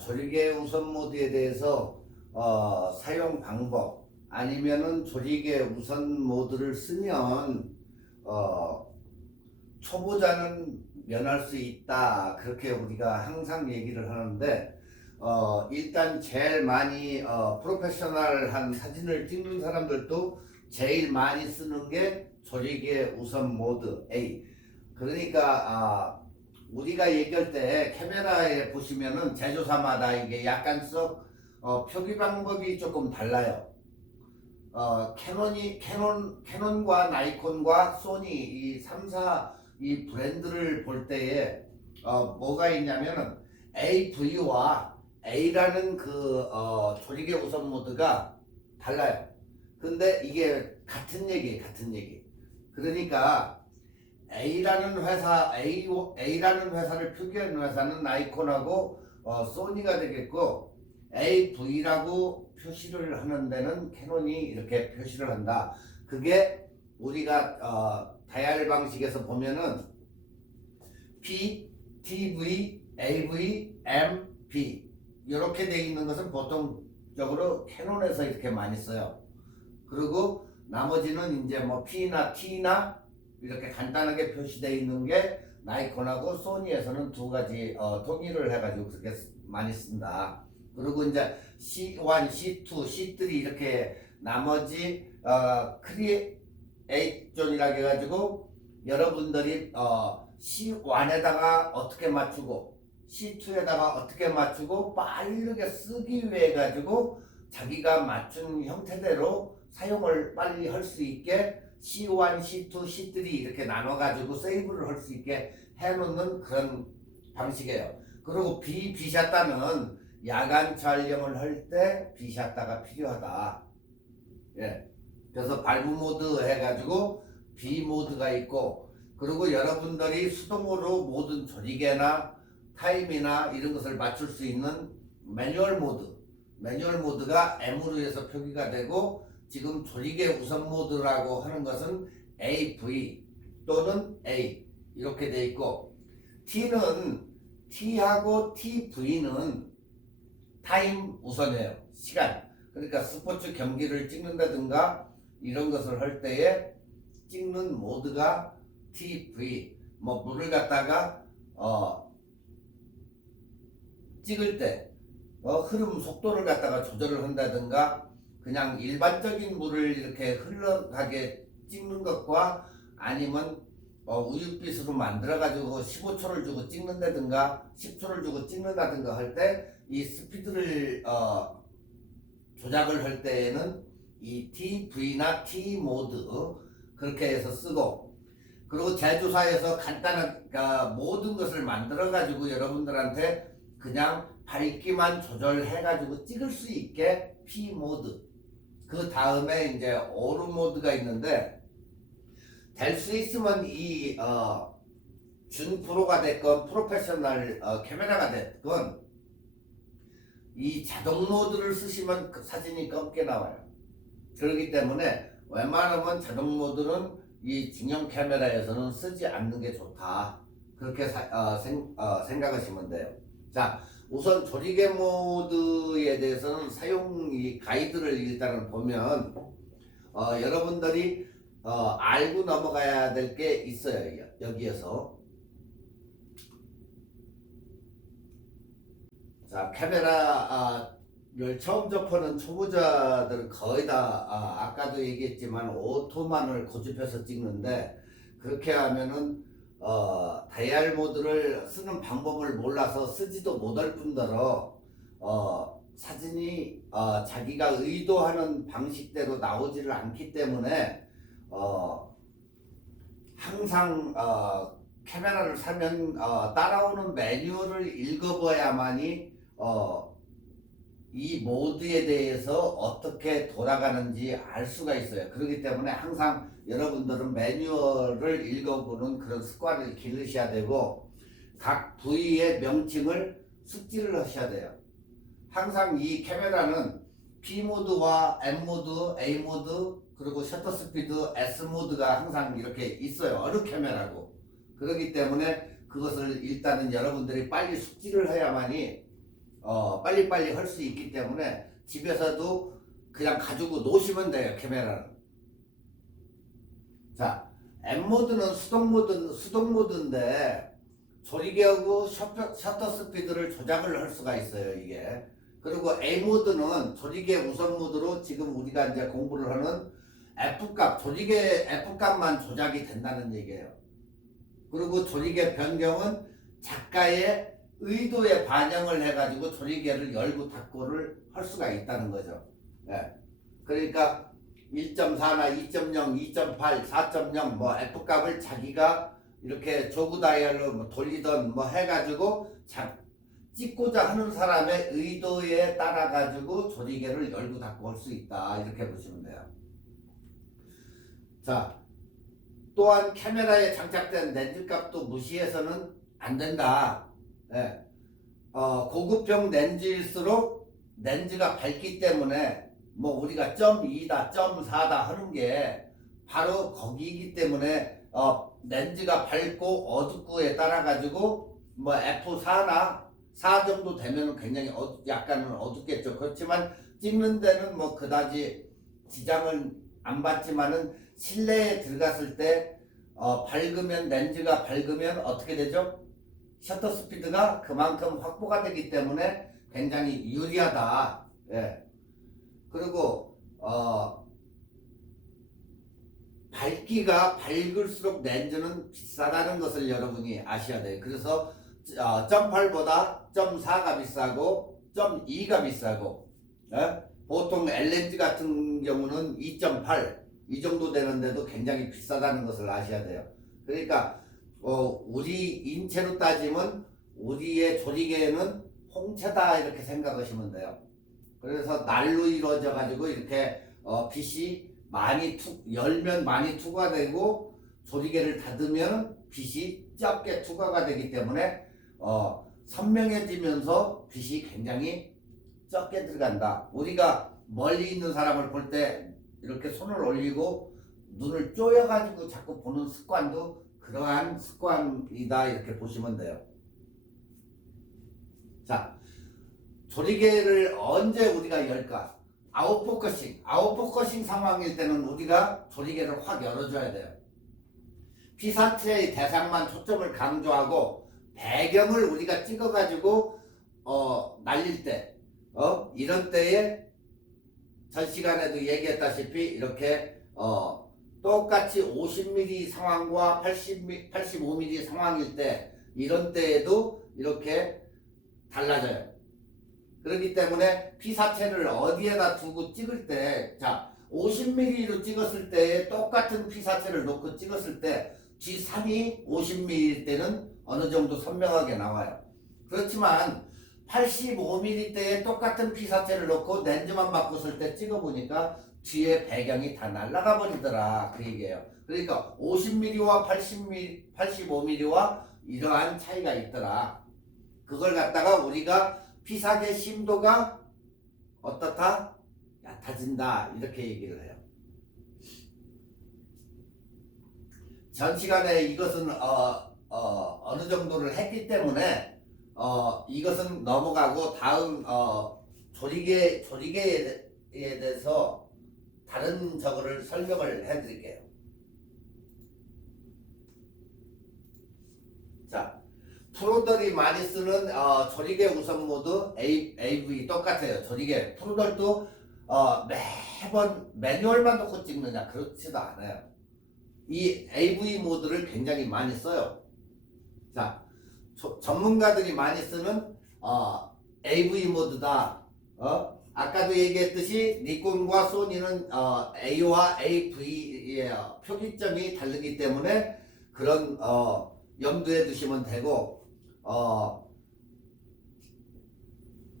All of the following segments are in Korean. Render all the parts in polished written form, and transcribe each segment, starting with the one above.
조리개 우선 모드에 대해서 사용 방법 아니면은 조리개 우선 모드를 쓰면 어, 초보자는 면할 수 있다, 그렇게 우리가 항상 얘기를 하는데 일단 제일 많이 프로페셔널한 사진을 찍는 사람들도 제일 많이 쓰는 게 조리개 우선 모드 A. 그러니까 우리가 얘기할 때 카메라에 보시면은 제조사마다 이게 약간씩 표기 방법이 조금 달라요. 캐논과 나이콘과 소니 이 3사 이 브랜드를 볼 때에 뭐가 있냐면은 AV와 A라는 조리개 우선 모드가 달라요. 근데 이게 같은 얘기. 그러니까 A라는 회사를 표기하는 회사는 나이콘하고 소니가 되겠고, AV라고 표시를 하는 데는 캐논이 이렇게 표시를 한다. 그게 우리가 다이얼 방식에서 보면은 P, TV, AV, M, P 이렇게 돼 있는 것은 보통적으로 캐논에서 이렇게 많이 써요. 그리고 나머지는 이제 뭐 P나 T나 이렇게 간단하게 표시되어 있는 게 나이콘하고 소니에서는 두 가지 통일을 해가지고 그렇게 많이 쓴다. 그리고 이제 C1, C2, C3 이렇게 나머지 크리에이션이라고 해가지고 여러분들이 C1에다가 어떻게 맞추고 C2에다가 어떻게 맞추고 빠르게 쓰기 위해 가지고 자기가 맞춘 형태대로 사용을 빨리 할 수 있게 C1, C2, C3 이렇게 나눠가지고 세이브를 할 수 있게 해놓는 그런 방식이에요. 그리고 B샷다는 야간 촬영을 할 때 B샷다가 필요하다. 예. 그래서 발브 모드 해가지고 B 모드가 있고, 그리고 여러분들이 수동으로 모든 조리개나 타임이나 이런 것을 맞출 수 있는 매뉴얼 모드가 M으로 해서 표기가 되고, 지금 조리개 우선 모드라고 하는 것은 AV 또는 A 이렇게 돼 있고, T하고 TV는 타임 우선이에요. 시간. 그러니까 스포츠 경기를 찍는다든가 이런 것을 할 때에 찍는 모드가 TV. 뭐 물을 갖다가 찍을 때 흐름 속도를 갖다가 조절을 한다든가, 그냥 일반적인 물을 이렇게 흘러가게 찍는 것과 아니면 우윳빛으로 만들어 가지고 15초를 주고 찍는다든가 10초를 주고 찍는다든가 할 때 이 스피드를 조작을 할 때에는 이 TV나 T 모드 그렇게 해서 쓰고, 그리고 제조사에서 간단한 모든 것을 만들어 가지고 여러분들한테 그냥 밝기만 조절해 가지고 찍을 수 있게 P 모드. 그 다음에 이제 오르 모드가 있는데, 될 수 있으면 이 준 프로가 됐건 프로페셔널 카메라가 됐건 이 자동 모드를 쓰시면 그 사진이 검게 나와요. 그렇기 때문에 웬만하면 자동 모드는 이 중형 카메라에서는 쓰지 않는 게 좋다. 그렇게 생각하시면 돼요. 자, 우선 조리개 모드에 대해서는 사용 가이드를 일단은 보면 여러분들이 알고 넘어가야 될 게 있어요. 여기에서. 자, 카메라를 처음 접하는 초보자들은 거의 다 아까도 얘기했지만 오토만을 고집해서 찍는데, 그렇게 하면은 다이얼 모드를 쓰는 방법을 몰라서 쓰지도 못할 뿐더러 사진이 자기가 의도하는 방식대로 나오지를 않기 때문에 항상 카메라를 사면 따라오는 매뉴얼을 읽어봐야만이 이 모드에 대해서 어떻게 돌아가는지 알 수가 있어요. 그렇기 때문에 항상 여러분들은 매뉴얼을 읽어보는 그런 습관을 기르셔야 되고, 각 부위의 명칭을 숙지를 하셔야 돼요. 항상 이 카메라는 P 모드와 M 모드, A 모드, 그리고 셔터 스피드 S 모드가 항상 이렇게 있어요. 어느 카메라고. 그렇기 때문에 그것을 일단은 여러분들이 빨리 숙지를 해야만이 빨리빨리 할 수 있기 때문에 집에서도 그냥 가지고 놓으시면 돼요, 카메라는. 자, M모드는 수동 모드인데 조리개하고 셔터 스피드를 조작을 할 수가 있어요, 이게. 그리고 A모드는 조리개 우선 모드로 지금 우리가 이제 공부를 하는 F값, 조리개 F값만 조작이 된다는 얘기예요. 그리고 조리개 변경은 작가의 의도에 반영을 해가지고 조리개를 열고 닫고를 할 수가 있다는 거죠. 예. 그러니까 1.4나 2.0, 2.8, 4.0 뭐 F값을 자기가 이렇게 조그 다이얼로 뭐 돌리던 뭐 해가지고 찍고자 하는 사람의 의도에 따라 가지고 조리개를 열고 닫고 할 수 있다, 이렇게 보시면 돼요. 자, 또한 카메라에 장착된 렌즈 값도 무시해서는 안 된다. 예. 고급형 렌즈일수록 렌즈가 밝기 때문에 뭐 우리가 0.2다 0.4다 하는 게 바로 거기이기 때문에 렌즈가 밝고 어둡고에 따라 가지고 뭐 F4나 4 정도 되면 굉장히 약간은 어둡겠죠. 그렇지만 찍는 데는 뭐 그다지 지장을 안 받지만은 실내에 들어갔을 때 밝으면, 렌즈가 밝으면 어떻게 되죠? 셔터 스피드가 그만큼 확보가 되기 때문에 굉장히 유리하다. 예. 그리고 밝기가 밝을수록 렌즈는 비싸다는 것을 여러분이 아셔야 돼요. 그래서 0.8보다 0.4가 비싸고 0.2가 비싸고, 예? 보통 L렌즈 같은 경우는 2.8 이 정도 되는데도 굉장히 비싸다는 것을 아셔야 돼요. 그러니까 우리 인체로 따지면 우리의 조리개는 홍채다, 이렇게 생각하시면 돼요. 그래서 날로 이루어져 가지고 이렇게 빛이 많이 열면 많이 투과가 되고 조리개를 닫으면 빛이 적게 투과가 되기 때문에 선명해지면서 빛이 굉장히 적게 들어간다. 우리가 멀리 있는 사람을 볼 때 이렇게 손을 올리고 눈을 쪼여가지고 자꾸 보는 습관도 그러한 습관이다, 이렇게 보시면 돼요. 자, 조리개를 언제 우리가 열까? 아웃포커싱 상황일 때는 우리가 조리개를 확 열어줘야 돼요. 피사체의 대상만 초점을 강조하고 배경을 우리가 찍어가지고 날릴 때, 이런 때에 전 시간에도 얘기했다시피 이렇게 똑같이 50mm 상황과 85mm 상황일 때, 이런 때에도 이렇게 달라져요. 그렇기 때문에 피사체를 어디에다 두고 찍을 때, 자, 50mm로 찍었을 때 똑같은 피사체를 놓고 찍었을 때 뒤산이 50mm일 때는 어느 정도 선명하게 나와요. 그렇지만 85mm 때에 똑같은 피사체를 놓고 렌즈만 바꿨을 때 찍어보니까 뒤에 배경이 다 날아가 버리더라, 그 얘기예요. 그러니까 50mm와 85mm와 이러한 차이가 있더라. 그걸 갖다가 우리가 피사계 심도가 어떻다? 얕아진다, 이렇게 얘기를 해요. 전 시간에 이것은 어느 정도를 했기 때문에 이것은 넘어가고 다음 조리개에 대해서 다른 저거를 설명을 해드릴게요. 자, 프로들이 많이 쓰는 조리개 우선 모드 AV 똑같아요. 조리개 프로들도 매번 매뉴얼만 놓고 찍느냐, 그렇지도 않아요. 이 AV 모드를 굉장히 많이 써요. 자, 전문가들이 많이 쓰는 AV 모드다. 아까도 얘기했듯이 니콘과 소니는 A와 AV의 표기점이 다르기 때문에 그런 염두에 두시면 되고,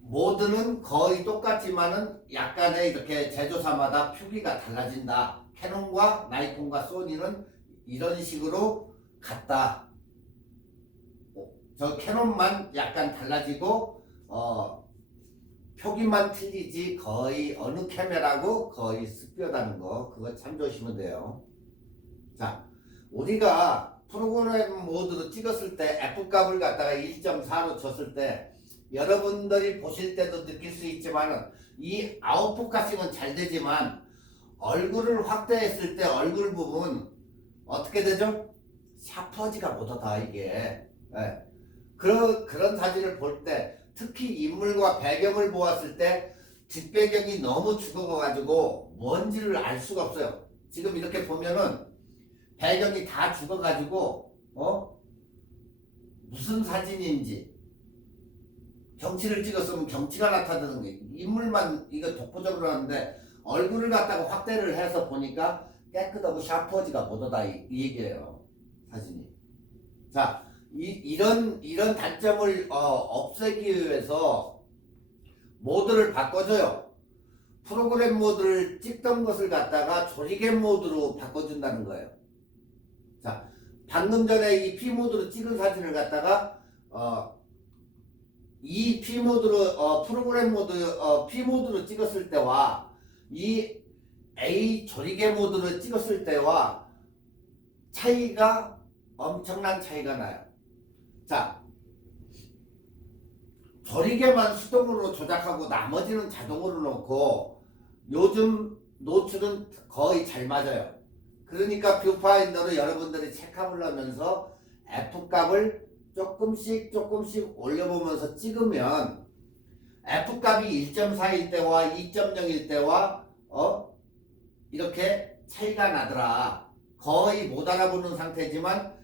모드는 거의 똑같지만은 약간의 이렇게 제조사마다 표기가 달라진다. 캐논과 나이콘과 소니는 이런 식으로 같다. 저 캐논만 약간 달라지고 표기만 틀리지 거의 어느 카메라고 거의 습격하는 거, 그거 참조하시면 돼요. 자, 우리가 프로그램 모드로 찍었을 때 F값을 갖다가 1.4로 줬을 때 여러분들이 보실 때도 느낄 수 있지만은 이 아웃포커싱은 잘 되지만 얼굴을 확대했을 때 얼굴 부분 어떻게 되죠? 샤프하지가 못하다 이게. 예. 그런 사진을 볼 때 특히 인물과 배경을 보았을 때 뒷배경이 너무 죽어가지고 뭔지를 알 수가 없어요. 지금 이렇게 보면은 배경이 다 죽어가지고 무슨 사진인지 경치를 찍었으면 경치가 나타나는 게 인물만 이거 독보적으로 하는데 얼굴을 갖다가 확대를 해서 보니까 깨끗하고 샤프하지가 못하다 이 얘기예요. 사진이. 자, 이런 단점을 없애기 위해서 모드를 바꿔줘요. 프로그램 모드를 찍던 것을 갖다가 조리개 모드로 바꿔준다는 거예요. 자, 방금 전에 이 P 모드로 찍은 사진을 갖다가 이 P 모드로 프로그램 모드 P 모드로 찍었을 때와 이 A 조리개 모드로 찍었을 때와 차이가 엄청난 차이가 나요. 자, 조리개만 수동으로 조작하고 나머지는 자동으로 놓고 요즘 노출은 거의 잘 맞아요. 그러니까 뷰파인더로 여러분들이 체크하면서 F값을 조금씩 올려보면서 찍으면 F값이 1.4일 때와 2.0일 때와 이렇게 차이가 나더라. 거의 못 알아보는 상태지만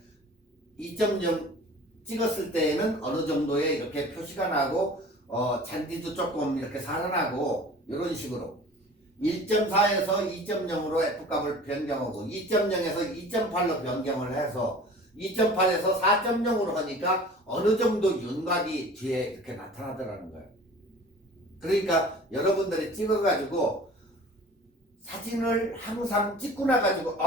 2.0 찍었을 때에는 어느 정도의 이렇게 표시가 나고 잔디도 조금 이렇게 살아나고 이런 식으로 1.4에서 2.0으로 F값을 변경하고 2.0에서 2.8로 변경을 해서 2.8에서 4.0으로 하니까 어느 정도 윤곽이 뒤에 이렇게 나타나더라는 거예요. 그러니까 여러분들이 찍어가지고 사진을 항상 찍고 나가지고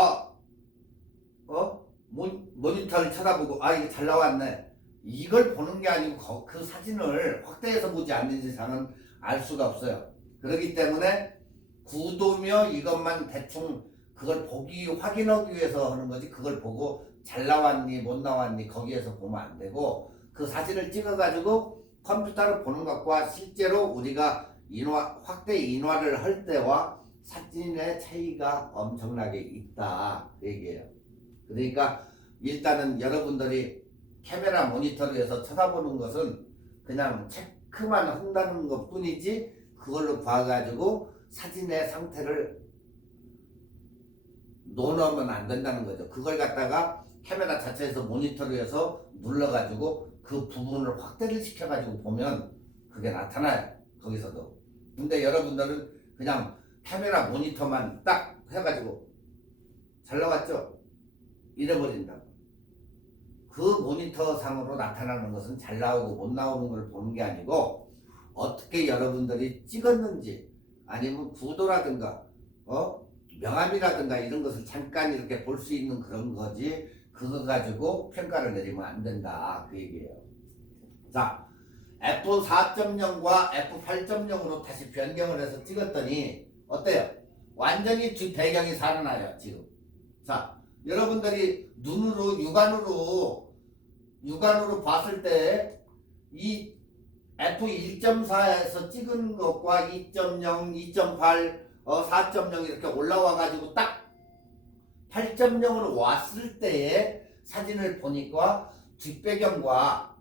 모니터를 쳐다보고 이게 잘 나왔네 이걸 보는 게 아니고 그 사진을 확대해서 보지 않는 이상은 알 수가 없어요. 그렇기 때문에 구도며 이것만 대충 그걸 확인하기 위해서 하는 거지 그걸 보고 잘 나왔니 못 나왔니 거기에서 보면 안 되고 그 사진을 찍어가지고 컴퓨터로 보는 것과 실제로 우리가 확대 인화를 할 때와 사진의 차이가 엄청나게 있다 그 얘기예요. 그러니까 일단은 여러분들이 카메라 모니터로 해서 쳐다보는 것은 그냥 체크만 한다는 것 뿐이지 그걸로 봐가지고 사진의 상태를 논하면 안 된다는 거죠. 그걸 갖다가 카메라 자체에서 모니터로 해서 눌러가지고 그 부분을 확대를 시켜가지고 보면 그게 나타나요. 거기서도. 근데 여러분들은 그냥 카메라 모니터만 딱 해가지고 잘 나왔죠? 잃어버린다고. 그 모니터 상으로 나타나는 것은 잘 나오고 못 나오는 걸 보는 게 아니고 어떻게 여러분들이 찍었는지 아니면 구도라든가 명암이라든가 이런 것을 잠깐 이렇게 볼 수 있는 그런 거지 그거 가지고 평가를 내리면 안 된다 그 얘기예요. 자, F4.0과 F8.0으로 다시 변경을 해서 찍었더니 어때요? 완전히 뒷 배경이 살아나요 지금. 자, 여러분들이 눈으로 육안으로 봤을 때 이 F1.4에서 찍은 것과 2.0, 2.8, 4.0 이렇게 올라와 가지고 딱 8.0으로 왔을 때의 사진을 보니까 뒷배경과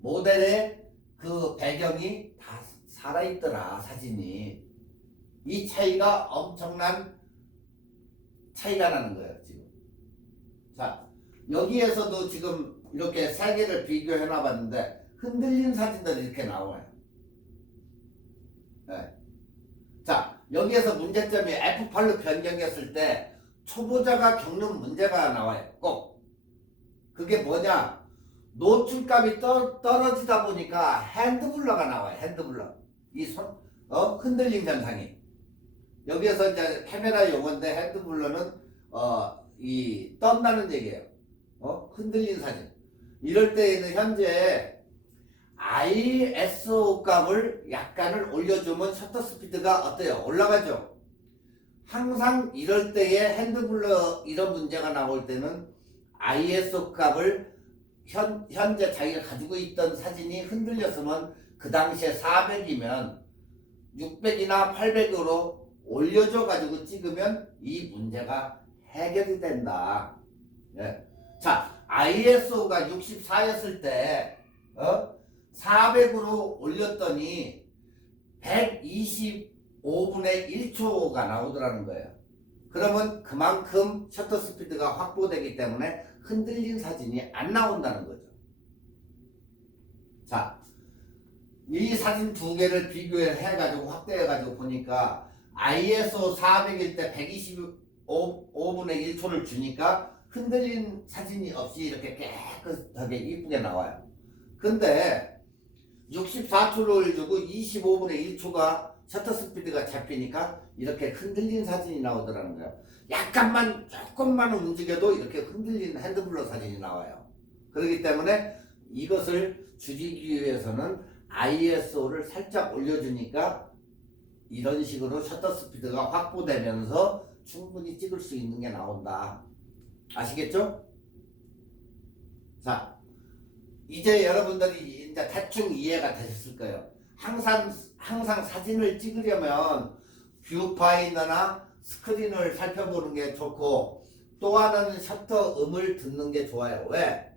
모델의 그 배경이 다 살아있더라 사진이. 이 차이가 엄청난 차이가 나는 거예요 지금. 자, 여기에서도 지금 이렇게 세 개를 비교해 놔봤는데 흔들린 사진들이 이렇게 나와요. 네. 자, 여기에서 문제점이 F8로 변경했을 때 초보자가 겪는 문제가 나와요. 꼭. 그게 뭐냐? 노출값이 떨어지다 보니까 핸드블러가 나와요. 핸드블러. 흔들림 현상이. 여기에서 이제 카메라 용어인데 핸드블러는 떤다는 얘기예요. 흔들린 사진. 이럴 때에는 현재 ISO 값을 약간을 올려주면 셔터 스피드가 어때요? 올라가죠? 항상 이럴 때에 핸드블러 이런 문제가 나올 때는 ISO 값을 현재 자기가 가지고 있던 사진이 흔들렸으면 그 당시에 400이면 600이나 800으로 올려줘 가지고 찍으면 이 문제가 해결이 된다. 예. 자, ISO가 64였을 때 400으로 올렸더니 125분의 1초가 나오더라는 거예요. 그러면 그만큼 셔터 스피드가 확보되기 때문에 흔들린 사진이 안 나온다는 거죠. 자, 이 사진 두 개를 비교해가지고 확대해가지고 보니까 ISO 400일 때 125분의 1초를 주니까 흔들린 사진이 없이 이렇게 깨끗하게 이쁘게 나와요. 근데 64초를 주고 25분의 1초가 셔터 스피드가 잡히니까 이렇게 흔들린 사진이 나오더라는 거예요. 약간만 조금만 움직여도 이렇게 흔들린 핸드블러 사진이 나와요. 그렇기 때문에 이것을 줄이기 위해서는 ISO를 살짝 올려주니까 이런 식으로 셔터 스피드가 확보되면서 충분히 찍을 수 있는 게 나온다. 아시겠죠? 자, 이제 여러분들이 이제 대충 이해가 되셨을 거예요. 항상 사진을 찍으려면 뷰파인더나 스크린을 살펴보는 게 좋고, 또 하나는 셔터 음을 듣는 게 좋아요. 왜?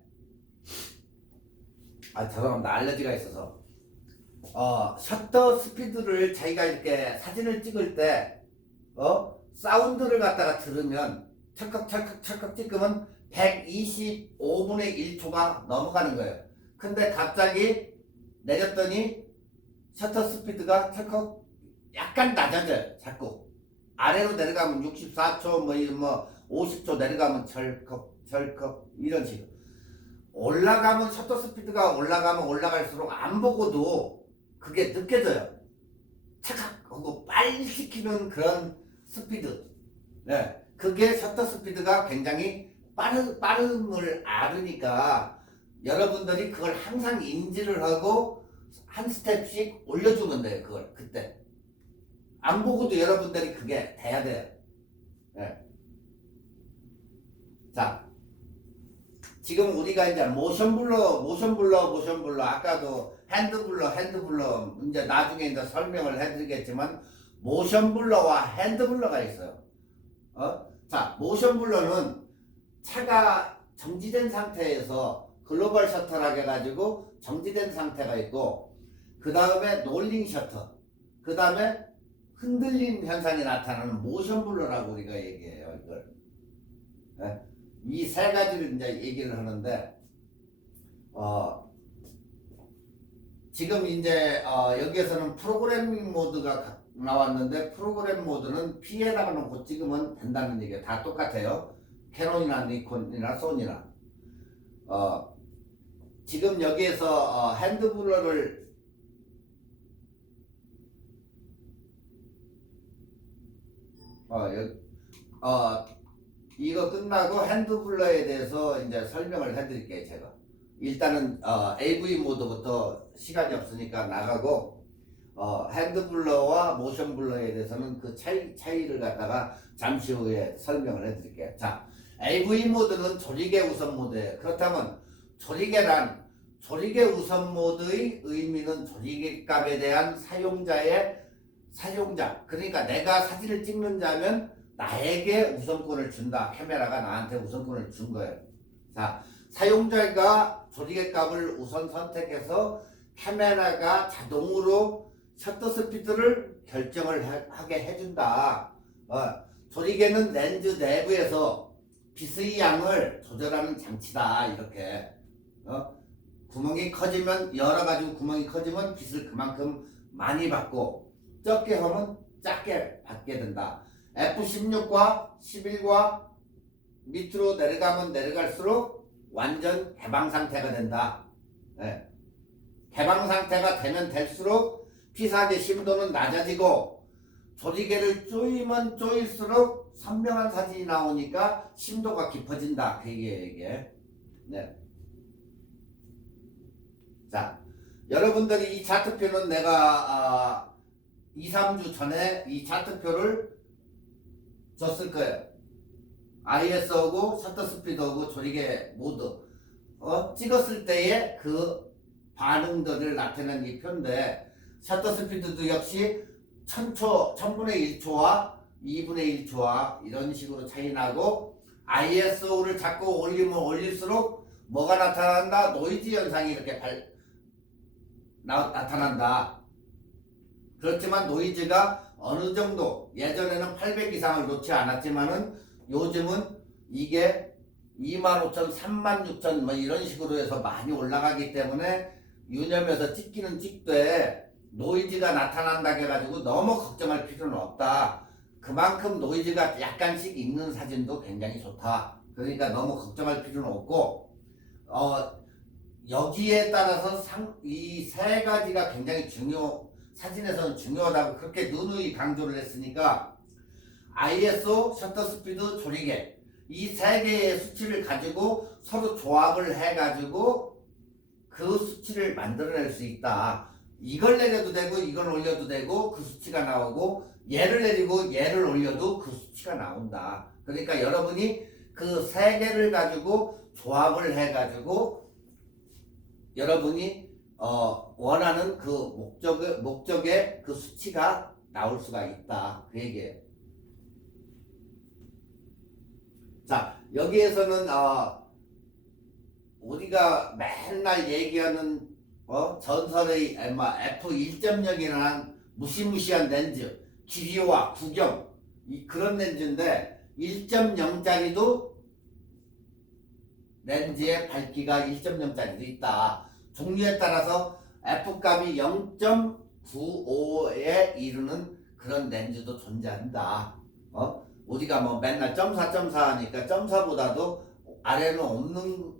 죄송합니다. 알러지가 있어서. 셔터 스피드를 자기가 이렇게 사진을 찍을 때 사운드를 갖다가 들으면 찰컥 찍으면 125분의 1초가 넘어가는 거예요. 근데 갑자기 내렸더니 셔터 스피드가 찰컥 약간 낮아져요. 자꾸 아래로 내려가면 64초 뭐 50초 내려가면 철컥 이런 식으로 올라가면 셔터 스피드가 올라가면 올라갈수록 안 보고도 그게 느껴져요. 착각 하고 빨리 시키는 그런 스피드. 네, 그게 셔터 스피드가 굉장히 빠름을 알으니까 여러분들이 그걸 항상 인지를 하고 한 스텝씩 올려주면 돼요. 그걸 그때 안 보고도 여러분들이 그게 돼야 돼요. 네. 자, 지금 우리가 이제 모션블러 아까도 핸드블러 이제 나중에 이제 설명을 해드리겠지만 모션블러와 핸드블러가 있어요. 자, 모션블러는 차가 정지된 상태에서 글로벌 셔터라고 해가지고 정지된 상태가 있고, 그 다음에 롤링 셔터, 그 다음에 흔들림 현상이 나타나는 모션블러라고 우리가 얘기해요. 이걸 이 세 가지를 이제 얘기를 하는데, 지금 이제 여기에서는 프로그래밍 모드가 나왔는데, 프로그램 모드는 P에다가 놓고 찍으면 된다는 얘기예요. 다 똑같아요. 캐논이나 니콘이나 소니나. 지금 여기에서 핸드블러를 이거 끝나고 핸드블러에 대해서 이제 설명을 해드릴게요. 제가 일단은 AV 모드부터 시간이 없으니까 나가고 핸드블러와 모션블러에 대해서는 그 차이를 갖다가 잠시 후에 설명을 해드릴게요. 자, AV 모드는 조리개 우선 모드예요. 그렇다면 조리개 우선 모드의 의미는 조리개 값에 대한 사용자, 그러니까 내가 사진을 찍는 자면 나에게 우선권을 준다. 카메라가 나한테 우선권을 준 거예요. 자, 사용자가 조리개 값을 우선 선택해서 카메라가 자동으로 셔터 스피드를 결정을 하게 해준다. 조리개는 렌즈 내부에서 빛의 양을 조절하는 장치다. 이렇게 구멍이 커지면 열어가지고 구멍이 커지면 빛을 그만큼 많이 받고, 적게 하면 작게 받게 된다. F16과 11과 밑으로 내려가면 내려갈수록 완전 개방 상태가 된다. 네. 개방 상태가 되면 될수록 피사계 심도는 낮아지고, 조리개를 조이면 조일수록 선명한 사진이 나오니까 심도가 깊어진다. 이게. 네. 자, 여러분들이 이 차트표는 내가 2, 3주 전에 이 차트표를 줬을 거예요. ISO고 셔터 스피드하고 조리개 모드. 찍었을 때의 그 반응들을 나타내는 이 표인데 셔터 스피드도 역시 1000초, 1000분의 1초와 2분의 1초와 이런 식으로 차이 나고 ISO를 자꾸 올리면 올릴수록 뭐가 나타난다? 노이즈 현상이 이렇게 나타난다. 그렇지만 노이즈가 어느 정도 예전에는 800 이상을 놓지 않았지만은 요즘은 이게 25,000, 36,000 뭐 이런 식으로 해서 많이 올라가기 때문에 유념해서 찍기는 찍되 노이즈가 나타난다 해가지고 너무 걱정할 필요는 없다. 그만큼 노이즈가 약간씩 있는 사진도 굉장히 좋다. 그러니까 너무 걱정할 필요는 없고 여기에 따라서 이 세 가지가 굉장히 사진에서는 중요하다고 그렇게 누누이 강조를 했으니까 ISO, 셔터 스피드, 조리개 이 세 개의 수치를 가지고 서로 조합을 해가지고 그 수치를 만들어낼 수 있다. 이걸 내려도 되고 이걸 올려도 되고 그 수치가 나오고 얘를 내리고 얘를 올려도 그 수치가 나온다. 그러니까 여러분이 그 세 개를 가지고 조합을 해가지고 여러분이 원하는 그 목적의 그 수치가 나올 수가 있다. 그 얘기예요. 자, 여기에서는 우리가 맨날 얘기하는 전설의 F1.0이라는 무시무시한 렌즈, 기리와 구경 그런 렌즈인데 1.0짜리도 렌즈의 밝기가 1.0짜리도 있다. 종류에 따라서 F값이 0.95에 이르는 그런 렌즈도 존재한다. 우리가 뭐 맨날 0.4 하니까 0.4보다도 아래는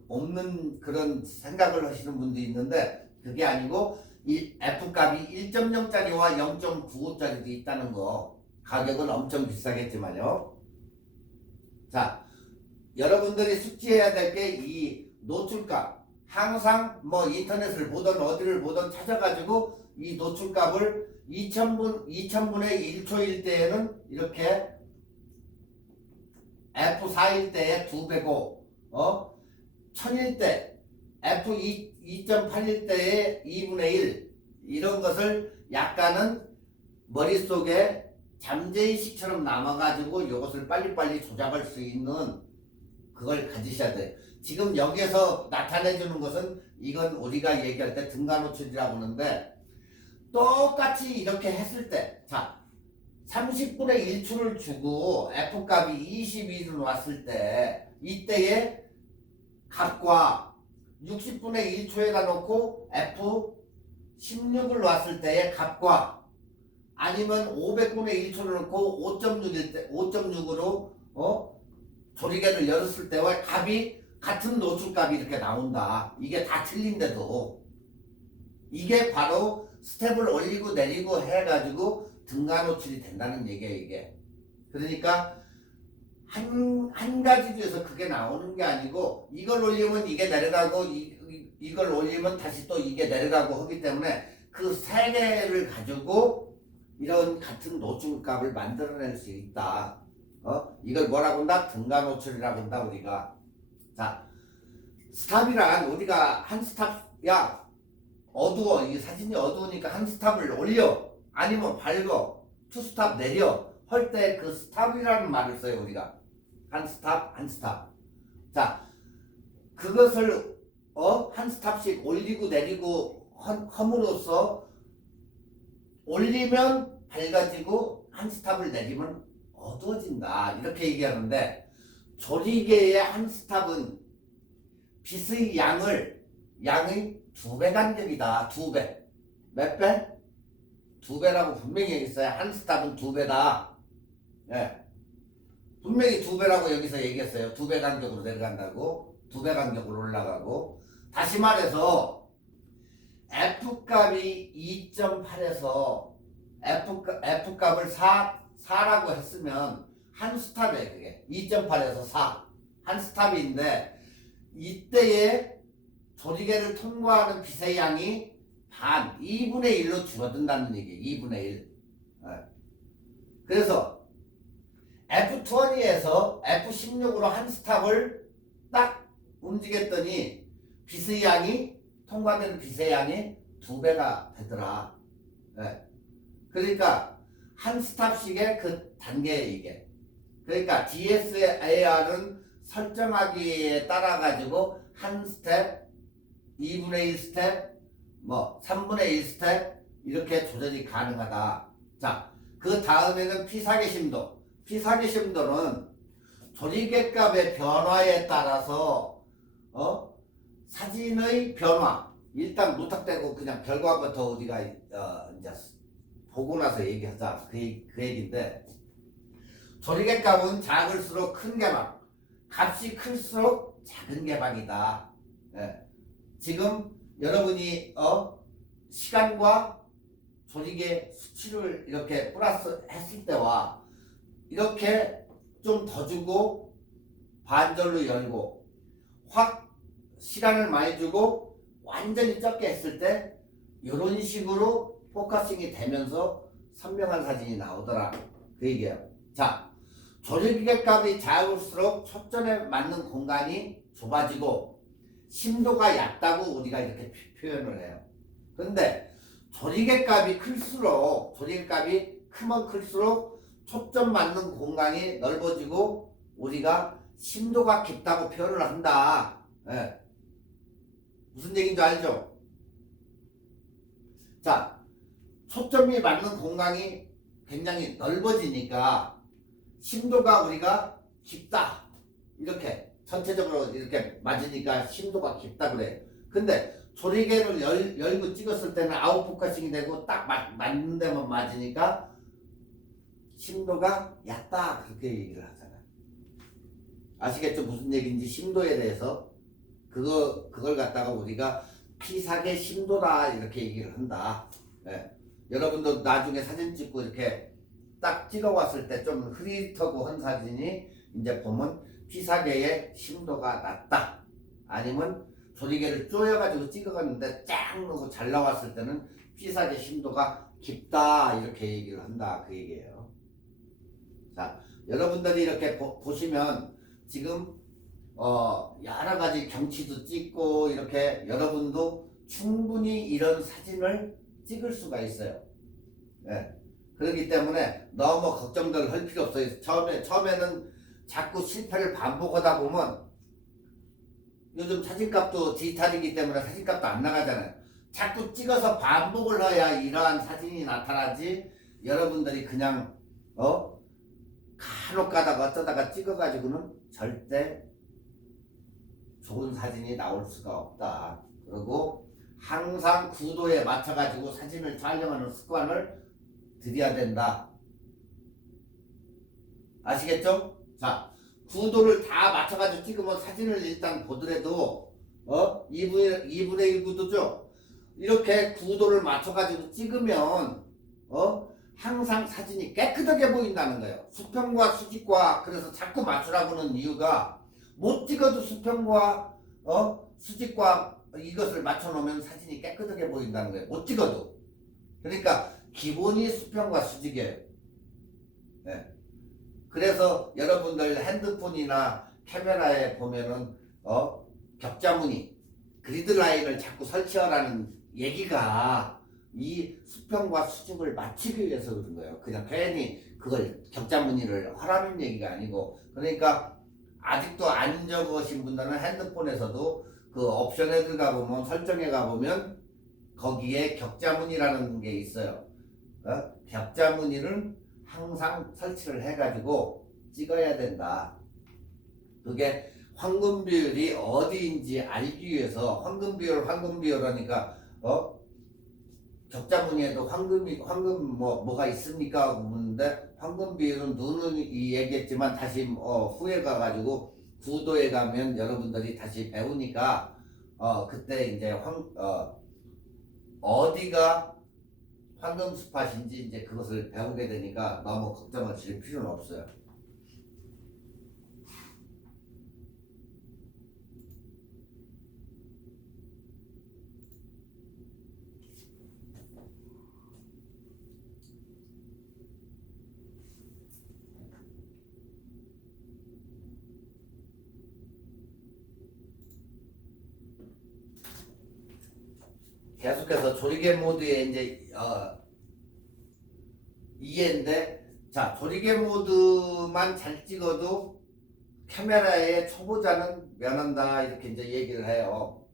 없는 그런 생각을 하시는 분도 있는데 그게 아니고 F값이 1.0짜리와 0.95짜리도 있다는 거. 가격은 엄청 비싸겠지만요. 자, 여러분들이 숙지해야 될 게 이 노출값. 항상 뭐 인터넷을 보든 어디를 보든 찾아가지고 이 노출값을 2000분의 1초일 때에는 이렇게 F4일 때에 2배고 1000일 때 F2.8일 때에 2분의 1 이런 것을 약간은 머릿속에 잠재의식처럼 남아가지고 이것을 빨리빨리 조작할 수 있는 그걸 가지셔야 돼요. 지금 여기에서 나타내주는 것은 이건 우리가 얘기할 때 등가노출이라고 하는데 똑같이 이렇게 했을 때 자 30분의 1초를 주고 F값이 22로 왔을 때 이때의 값과 60분의 1초에다 놓고 F16을 놨을 때의 값과 아니면 500분의 1초를 놓고 5.6일 때 5.6으로 조리개를 열었을 때와 값이 같은 노출값이 이렇게 나온다. 이게 다 틀린데도 이게 바로 스텝을 올리고 내리고 해가지고 등가 노출이 된다는 얘기예요. 이게 그러니까 한 가지 중에서 그게 나오는 게 아니고 이걸 올리면 이게 내려가고 이걸 올리면 다시 또 이게 내려가고 하기 때문에 그 세 개를 가지고 이런 같은 노출값을 만들어낼 수 있다. 이걸 뭐라고 한다? 등가 노출이라고 한다 우리가. 자, 스탑이란 우리가 한 스탑 어두워 이 사진이 어두우니까 한 스탑을 올려 아니면 밝어 투 스탑 내려 할 때 그 스탑이라는 말을 써요 우리가. 한 스탑 한 스탑. 자, 그것을 한 스탑씩 올리고 내리고 함으로써 올리면 밝아지고 한 스탑을 내리면 어두워진다 이렇게 얘기하는데 조리개의 한 스탑은 빛의 양의 2배 간격이다. 2배. 몇 배? 2배라고 분명히 얘기했어요. 한 스탑은 2배다. 예. 분명히 2배라고 여기서 얘기했어요. 2배 간격으로 내려간다고. 2배 간격으로 올라가고. 다시 말해서 F값이 2.8에서 F값을 4라고 했으면 한 스탑이에요. 그게 2.8에서 4. 한 스탑인데 이때에 조리개를 통과하는 빛의 양이 반 2분의 1로 줄어든다는 얘기예요. 2분의 1. 그래서 F20에서 F16으로 한 스탑을 딱 움직였더니 빛의 양이 통과되는 빛의 양이 2배가 되더라. 네. 그러니까 한 스탑씩의 그 단계에 이게. 그러니까 DSAR은 설정하기에 따라 가지고 한 스텝, 2분의 1 스텝, 뭐 3분의 1 스텝 이렇게 조절이 가능하다. 자, 그 다음에는 피사계심도. 피사계심도는 조리개값의 변화에 따라서 사진의 변화 일단 무턱대고 그냥 결과부터 우리가 이제 보고 나서 얘기하자 그 얘기인데 조리개값은 작을수록 큰 개방, 값이 클수록 작은 개방이다. 예. 지금 여러분이 시간과 조리개 수치를 이렇게 플러스 했을 때와 이렇게 좀 더 주고 반절로 열고 확 시간을 많이 주고 완전히 적게 했을 때 이런 식으로 포커싱이 되면서 선명한 사진이 나오더라. 그 얘기예요. 자, 조리개 값이 작을수록 초점에 맞는 공간이 좁아지고 심도가 얕다고 우리가 이렇게 표현을 해요. 그런데 조리개 값이 클수록 조리개 값이 크면 클수록 초점 맞는 공간이 넓어지고 우리가 심도가 깊다고 표현을 한다. 예. 무슨 얘기인지 알죠? 자, 초점이 맞는 공간이 굉장히 넓어지니까 심도가 우리가 깊다. 이렇게 전체적으로 이렇게 맞으니까 심도가 깊다 그래요. 근데 조리개를 열고 찍었을 때는 아웃포커싱이 되고 딱 맞는 데만 맞으니까 심도가 얕다 그렇게 얘기를 하잖아요. 아시겠죠? 무슨 얘기인지 심도에 대해서 그걸 갖다가 우리가 피사계 심도다 이렇게 얘기를 한다. 예. 여러분도 나중에 사진 찍고 이렇게 딱 찍어왔을 때 좀 흐릿하고 한 사진이 이제 보면 피사계의 심도가 낮다. 아니면 조리개를 쪼여가지고 찍어갔는데 쫙 넣고 잘 나왔을 때는 피사계 심도가 깊다 이렇게 얘기를 한다 그 얘기예요. 자, 여러분들이 이렇게 보시면 지금 여러 가지 경치도 찍고 이렇게 여러분도 충분히 이런 사진을 찍을 수가 있어요. 네. 그렇기 때문에 너무 걱정들 할 필요 없어요. 처음에는 자꾸 실패를 반복하다 보면 요즘 사진값도 디지털이기 때문에 사진값도 안 나가잖아요. 자꾸 찍어서 반복을 해야 이러한 사진이 나타나지 여러분들이 그냥 간혹 가다가 어쩌다가 찍어가지고는 절대 좋은 사진이 나올 수가 없다. 그리고 항상 구도에 맞춰가지고 사진을 촬영하는 습관을 들여야 된다. 아시겠죠? 자, 구도를 다 맞춰가지고 찍으면 사진을 일단 보더라도 2분의 1 구도죠? 이렇게 구도를 맞춰가지고 찍으면 항상 사진이 깨끗하게 보인다는 거예요. 수평과 수직과 그래서 자꾸 맞추라고 하는 이유가 못 찍어도 수평과 수직과 이것을 맞춰 놓으면 사진이 깨끗하게 보인다는 거예요. 못 찍어도. 그러니까 기본이 수평과 수직이에요. 네. 그래서 여러분들 핸드폰이나 카메라에 보면은 격자무늬 그리드라인을 자꾸 설치하라는 얘기가 이 수평과 수직을 맞추기 위해서 그런 거예요. 그냥 괜히 그걸 격자무늬를 하라는 얘기가 아니고 그러니까 아직도 안 적으신 분들은 핸드폰에서도 그 옵션에 들어가 보면 설정에 가보면 거기에 격자무늬라는 게 있어요. 격자무늬를 항상 설치를 해가지고 찍어야 된다. 그게 황금 비율이 어디인지 알기 위해서 황금 비율 하니까 격자무늬에도 황금 뭐가 있습니까? 하고 묻는데 황금 비율은 눈은 얘기했지만 다시 후에 가가지고 구도에 가면 여러분들이 다시 배우니까 그때 이제 어디가 황금 스팟인지 이제 그것을 배우게 되니까 너무 걱정하실 필요는 없어요. 계속해서 조리개 모드에 이제 이해인데, 자, 조리개 모드만 잘 찍어도 카메라의 초보자는 면한다 이렇게 이제 얘기를 해요.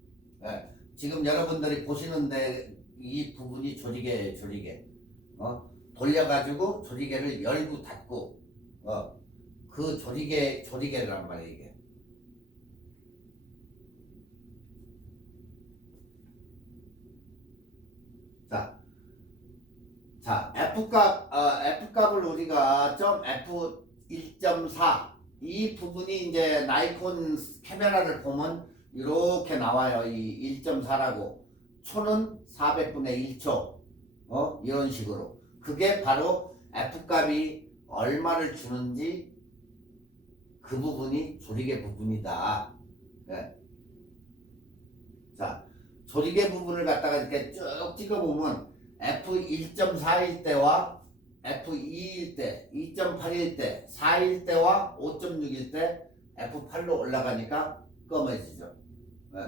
예, 지금 여러분들이 보시는데 이 부분이 조리개예요, 조리개. 돌려가지고 조리개를 열고 닫고, 그 조리개란 말이에요, 이게. 자, F값을 우리가 F1.4 이 부분이 이제 나이콘 카메라를 보면 이렇게 나와요. 이 1.4라고. 초는 400분의 1초. 이런 식으로. 그게 바로 F값이 얼마를 주는지 그 부분이 조리개 부분이다. 네. 자, 조리개 부분을 갖다가 이렇게 쭉 찍어보면 F1.4일 때와 F2일 때, 2.8일 때, 4일 때와 5.6일 때 F8로 올라가니까 검어지죠. 네.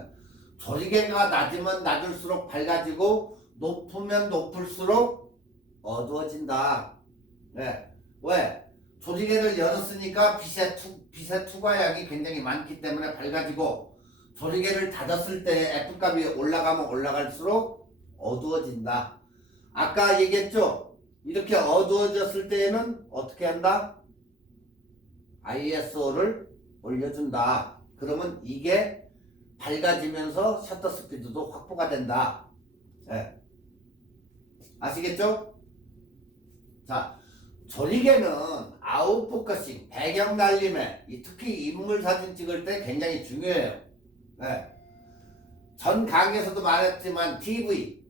조리개가 낮으면 낮을수록 밝아지고 높으면 높을수록 어두워진다. 네. 왜? 조리개를 열었으니까 빛의 투과량이 굉장히 많기 때문에 밝아지고, 조리개를 닫았을 때 F값이 올라가면 올라갈수록 어두워진다. 아까 얘기했죠? 이렇게 어두워졌을 때에는 어떻게 한다? ISO를 올려준다. 그러면 이게 밝아지면서 셔터 스피드도 확보가 된다. 네. 아시겠죠? 자, 조리개는 아웃포커싱, 배경 날림에, 특히 인물 사진 찍을 때 굉장히 중요해요. 네. 전 강의에서도 말했지만 TV,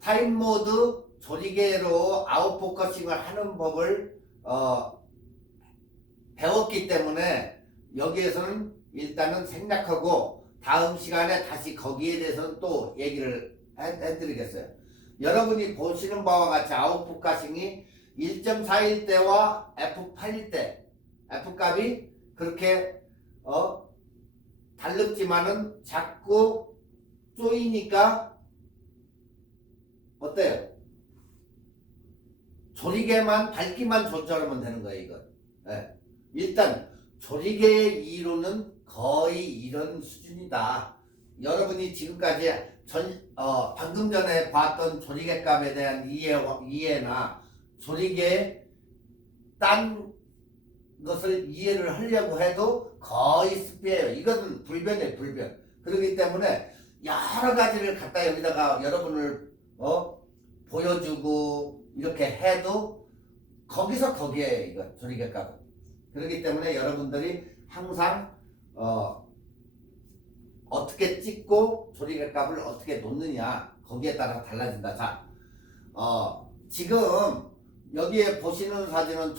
타임 모드 조리개로 아웃포커싱을 하는 법을 배웠기 때문에 여기에서는 일단은 생략하고 다음 시간에 다시 거기에 대해서는 또 얘기를 해드리겠어요. 여러분이 보시는 바와 같이 아웃포커싱이 1.4일 때와 F8일 때 F값이 그렇게 달릅지만은 자꾸 쪼이니까 어때요? 조리개만 밝기만 조절하면 되는 거예요, 이거. 네. 일단 조리개의 이론은 거의 이런 수준이다. 여러분이 지금까지 방금 전에 봤던 조리개 값에 대한 이해나 조리개의 딴 것을 이해를 하려고 해도 거의 습비예요. 이것은 불변이에요, 불변. 그렇기 때문에 여러 가지를 갖다 여기다가 여러분을 보여주고 이렇게 해도 거기서 거기에 이거 조리개 값은. 그렇기 때문에 여러분들이 항상 어떻게 찍고 조리개 값을 어떻게 놓느냐 거기에 따라 달라진다. 자, 지금 여기에 보시는 사진은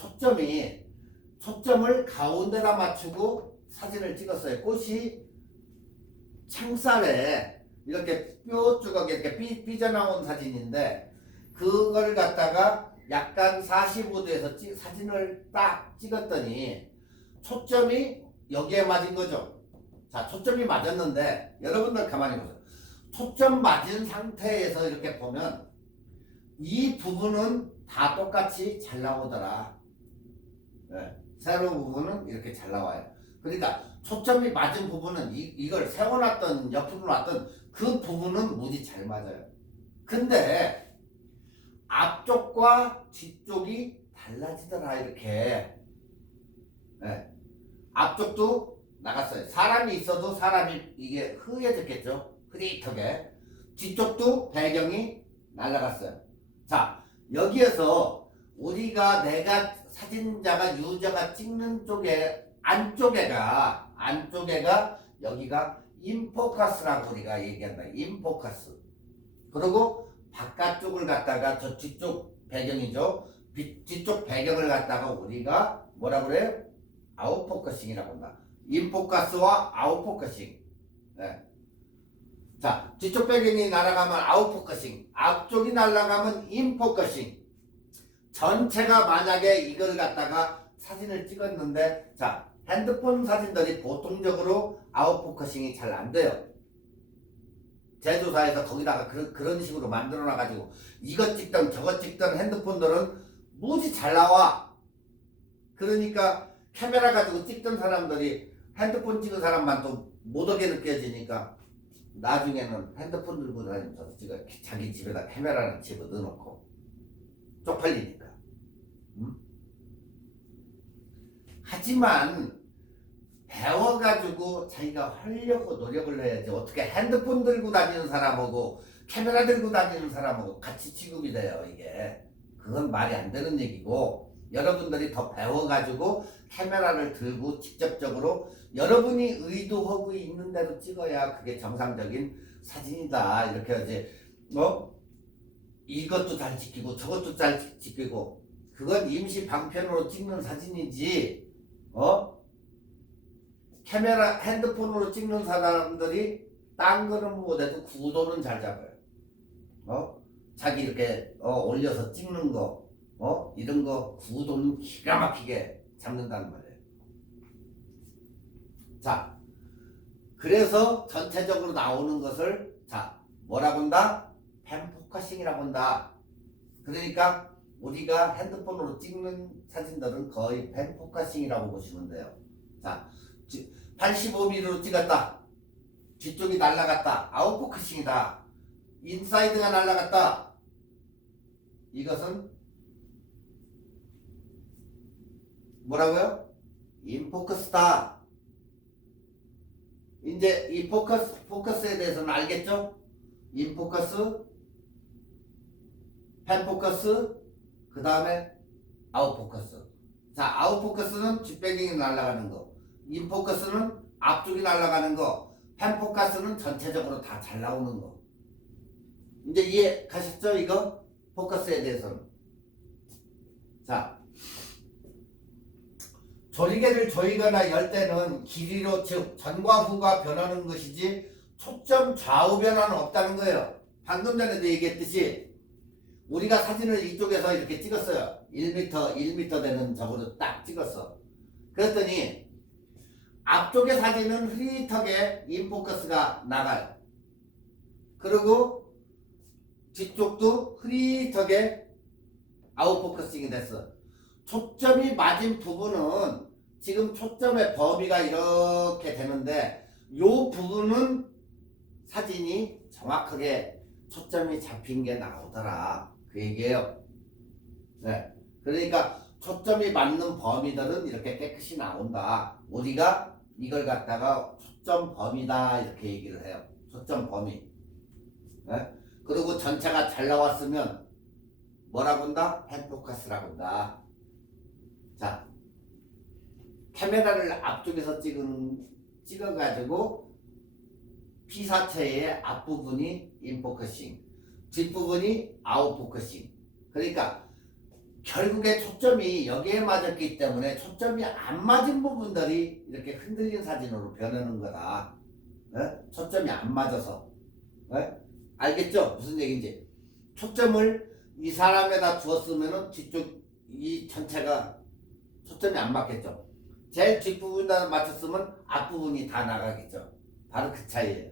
초점을 가운데다 맞추고 사진을 찍었어요. 꽃이 창살에 이렇게 뾰족하게 이렇게 삐져나온 사진인데, 그걸 갖다가 약간 45도에서 사진을 딱 찍었더니 초점이 여기에 맞은 거죠. 자, 초점이 맞았는데 여러분들 가만히 보세요. 초점 맞은 상태에서 이렇게 보면 이 부분은 다 똑같이 잘 나오더라. 네. 세로 부분은 이렇게 잘 나와요. 그러니까 초점이 맞은 부분은 이걸 세워놨던 옆으로 놨던 그 부분은 무지 잘 맞아요. 근데 앞쪽과 뒤쪽이 달라지더라 이렇게. 네. 앞쪽도 나갔어요. 사람이 있어도 사람이 이게 흐려졌겠죠. 흐릿하게. 뒤쪽도 배경이 날아갔어요. 자, 여기에서 우리가 내가 사진자가 유저가 찍는 쪽에 안쪽에가 여기가 인포커스라고 우리가 얘기한다. 인포커스. 그리고 바깥쪽을 갖다가 저 뒤쪽 배경이죠. 뒤쪽 배경을 갖다가 우리가 뭐라 그래요? 아웃포커싱이라고 한다. 인포커스와 아웃포커싱. 네. 자, 뒤쪽 배경이 날아가면 아웃포커싱, 앞쪽이 날아가면 인포커싱. 전체가 만약에 이걸 갖다가 사진을 찍었는데, 자, 핸드폰 사진들이 보통적으로 아웃포커싱이 잘 안 돼요. 제조사에서 거기다가 그런 식으로 만들어 놔가지고 이것 찍던 저것 찍던 핸드폰들은 무지 잘 나와. 그러니까 카메라 가지고 찍던 사람들이 핸드폰 찍은 사람만 또 못오게 느껴지니까 나중에는 핸드폰 들고 다니면서 찍어. 자기 집에다 카메라를 집어 넣어놓고 쪽팔리니까. 하지만 배워가지고 자기가 하려고 노력을 해야지. 어떻게 핸드폰 들고 다니는 사람하고 카메라 들고 다니는 사람하고 같이 취급이 돼요, 이게. 그건 말이 안 되는 얘기고, 여러분들이 더 배워가지고 카메라를 들고 직접적으로 여러분이 의도하고 있는 대로 찍어야 그게 정상적인 사진이다. 이렇게 하지. 이것도 잘 찍히고 저것도 잘 찍히고, 그건 임시 방편으로 찍는 사진이지. 카메라 핸드폰으로 찍는 사람들이 딴 거는 못해도 구도는 잘 잡아요. 자기 이렇게 올려서 찍는 거, 이런 거 구도는 기가 막히게 잡는다는 말이에요. 자, 그래서 전체적으로 나오는 것을 뭐라고 한다? 펜포커싱이라고 한다. 그러니까 우리가 핸드폰으로 찍는 사진들은 거의 펜포커싱이라고 보시면 돼요. 자, 85mm로 찍었다. 뒤쪽이 날아갔다. 아웃포커싱이다. 인사이드가 날아갔다. 이것은 뭐라고요? 인포커스다. 이제 이 포커스에 대해서는 알겠죠? 인포커스, 펜포커스, 그 다음에 아웃포커스. 자, 아웃포커스는 뒷배경이 날아가는 거. 인포커스는 앞쪽이 날아가는 거. 펜포커스는 전체적으로 다 잘 나오는 거. 이제 이해 가셨죠? 이거? 포커스에 대해서는. 자, 조리개를 조이거나 열 때는 길이로, 즉 전과 후가 변하는 것이지 초점 좌우 변화는 없다는 거예요. 방금 전에도 얘기했듯이 우리가 사진을 이쪽에서 이렇게 찍었어요. 1m 되는 저거로 딱 찍었어. 그랬더니 앞쪽의 사진은 흐릿하게 인포커스가 나가요. 그리고 뒤쪽도 흐릿하게 아웃포커싱이 됐어. 초점이 맞은 부분은 지금 초점의 범위가 이렇게 되는데 요 부분은 사진이 정확하게 초점이 잡힌 게 나오더라. 그 얘기예요. 네. 그러니까 초점이 맞는 범위들은 이렇게 깨끗이 나온다. 우리가 이걸 갖다가 초점 범위다 이렇게 얘기를 해요. 초점 범위. 네? 그리고 전체가 잘 나왔으면 뭐라고 한다? 펜포커스라고 한다. 자, 카메라를 앞쪽에서 찍어가지고 피사체의 앞부분이 인포커싱, 뒷부분이 아웃포커싱. 그러니까 결국에 초점이 여기에 맞았기 때문에 초점이 안 맞은 부분들이 이렇게 흔들린 사진으로 변하는 거다. 네? 초점이 안 맞아서. 네? 알겠죠? 무슨 얘기인지. 초점을 이 사람에다 두었으면은 뒤쪽 이 전체가 초점이 안 맞겠죠. 제일 뒷부분에다 맞췄으면 앞부분이 다 나가겠죠. 바로 그 차이예요.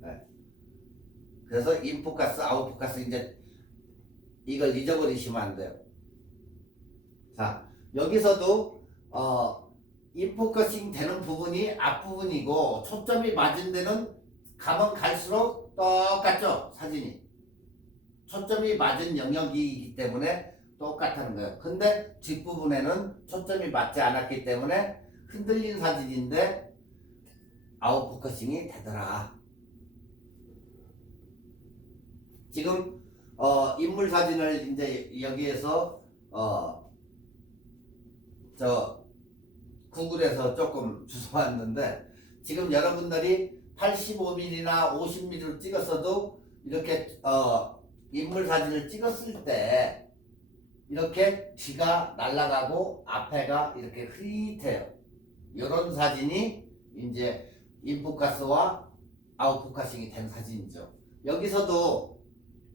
네. 그래서 인포커스, 아웃포커스 이제 이걸 잊어버리시면 안 돼요. 자, 여기서도 인포커싱 되는 부분이 앞부분이고 초점이 맞은 데는 가면 갈수록 똑같죠. 사진이. 초점이 맞은 영역이기 때문에 똑같다는 거예요. 근데 뒷부분에는 초점이 맞지 않았기 때문에 흔들린 사진인데 아웃포커싱이 되더라. 지금 인물 사진을 이제 여기에서 저 구글에서 조금 주워왔는데 지금 여러분들이 85mm나 50mm로 찍었어도 이렇게 인물 사진을 찍었을 때 이렇게 뒤가 날아가고 앞에가 이렇게 흐릿해요. 이런 사진이 이제 인포커스와 아웃포커싱이 된 사진이죠. 여기서도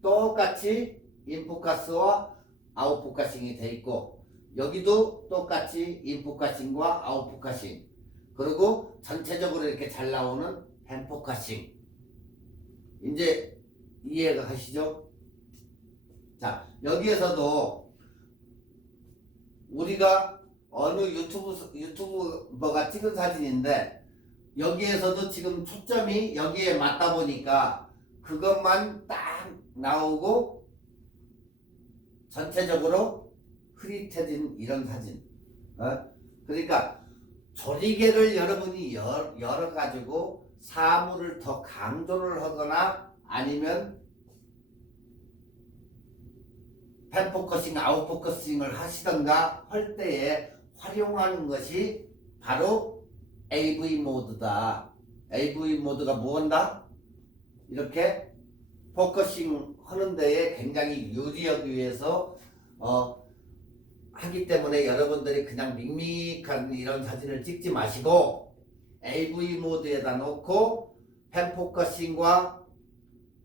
똑같이 인포커스와 아웃포커싱이 돼 있고 여기도 똑같이 인포커싱과 아웃포커싱 그리고 전체적으로 이렇게 잘 나오는 펜포커싱 이제 이해가 가시죠? 자, 여기에서도 우리가 어느 유튜버가 찍은 사진인데 여기에서도 지금 초점이 여기에 맞다 보니까 그것만 딱 나오고 전체적으로 흐릿해진 이런 사진. 그러니까 조리개를 여러분이 열어가지고 사물을 더 강조를 하거나 아니면 펜포커싱, 아웃포커싱을 하시던가 할 때에 활용하는 것이 바로 AV 모드다. AV 모드가 뭐한다? 이렇게 포커싱 하는 데에 굉장히 유리하기 위해서 하기 때문에 여러분들이 그냥 밋밋한 이런 사진을 찍지 마시고 AV 모드에다 놓고 펜포커싱과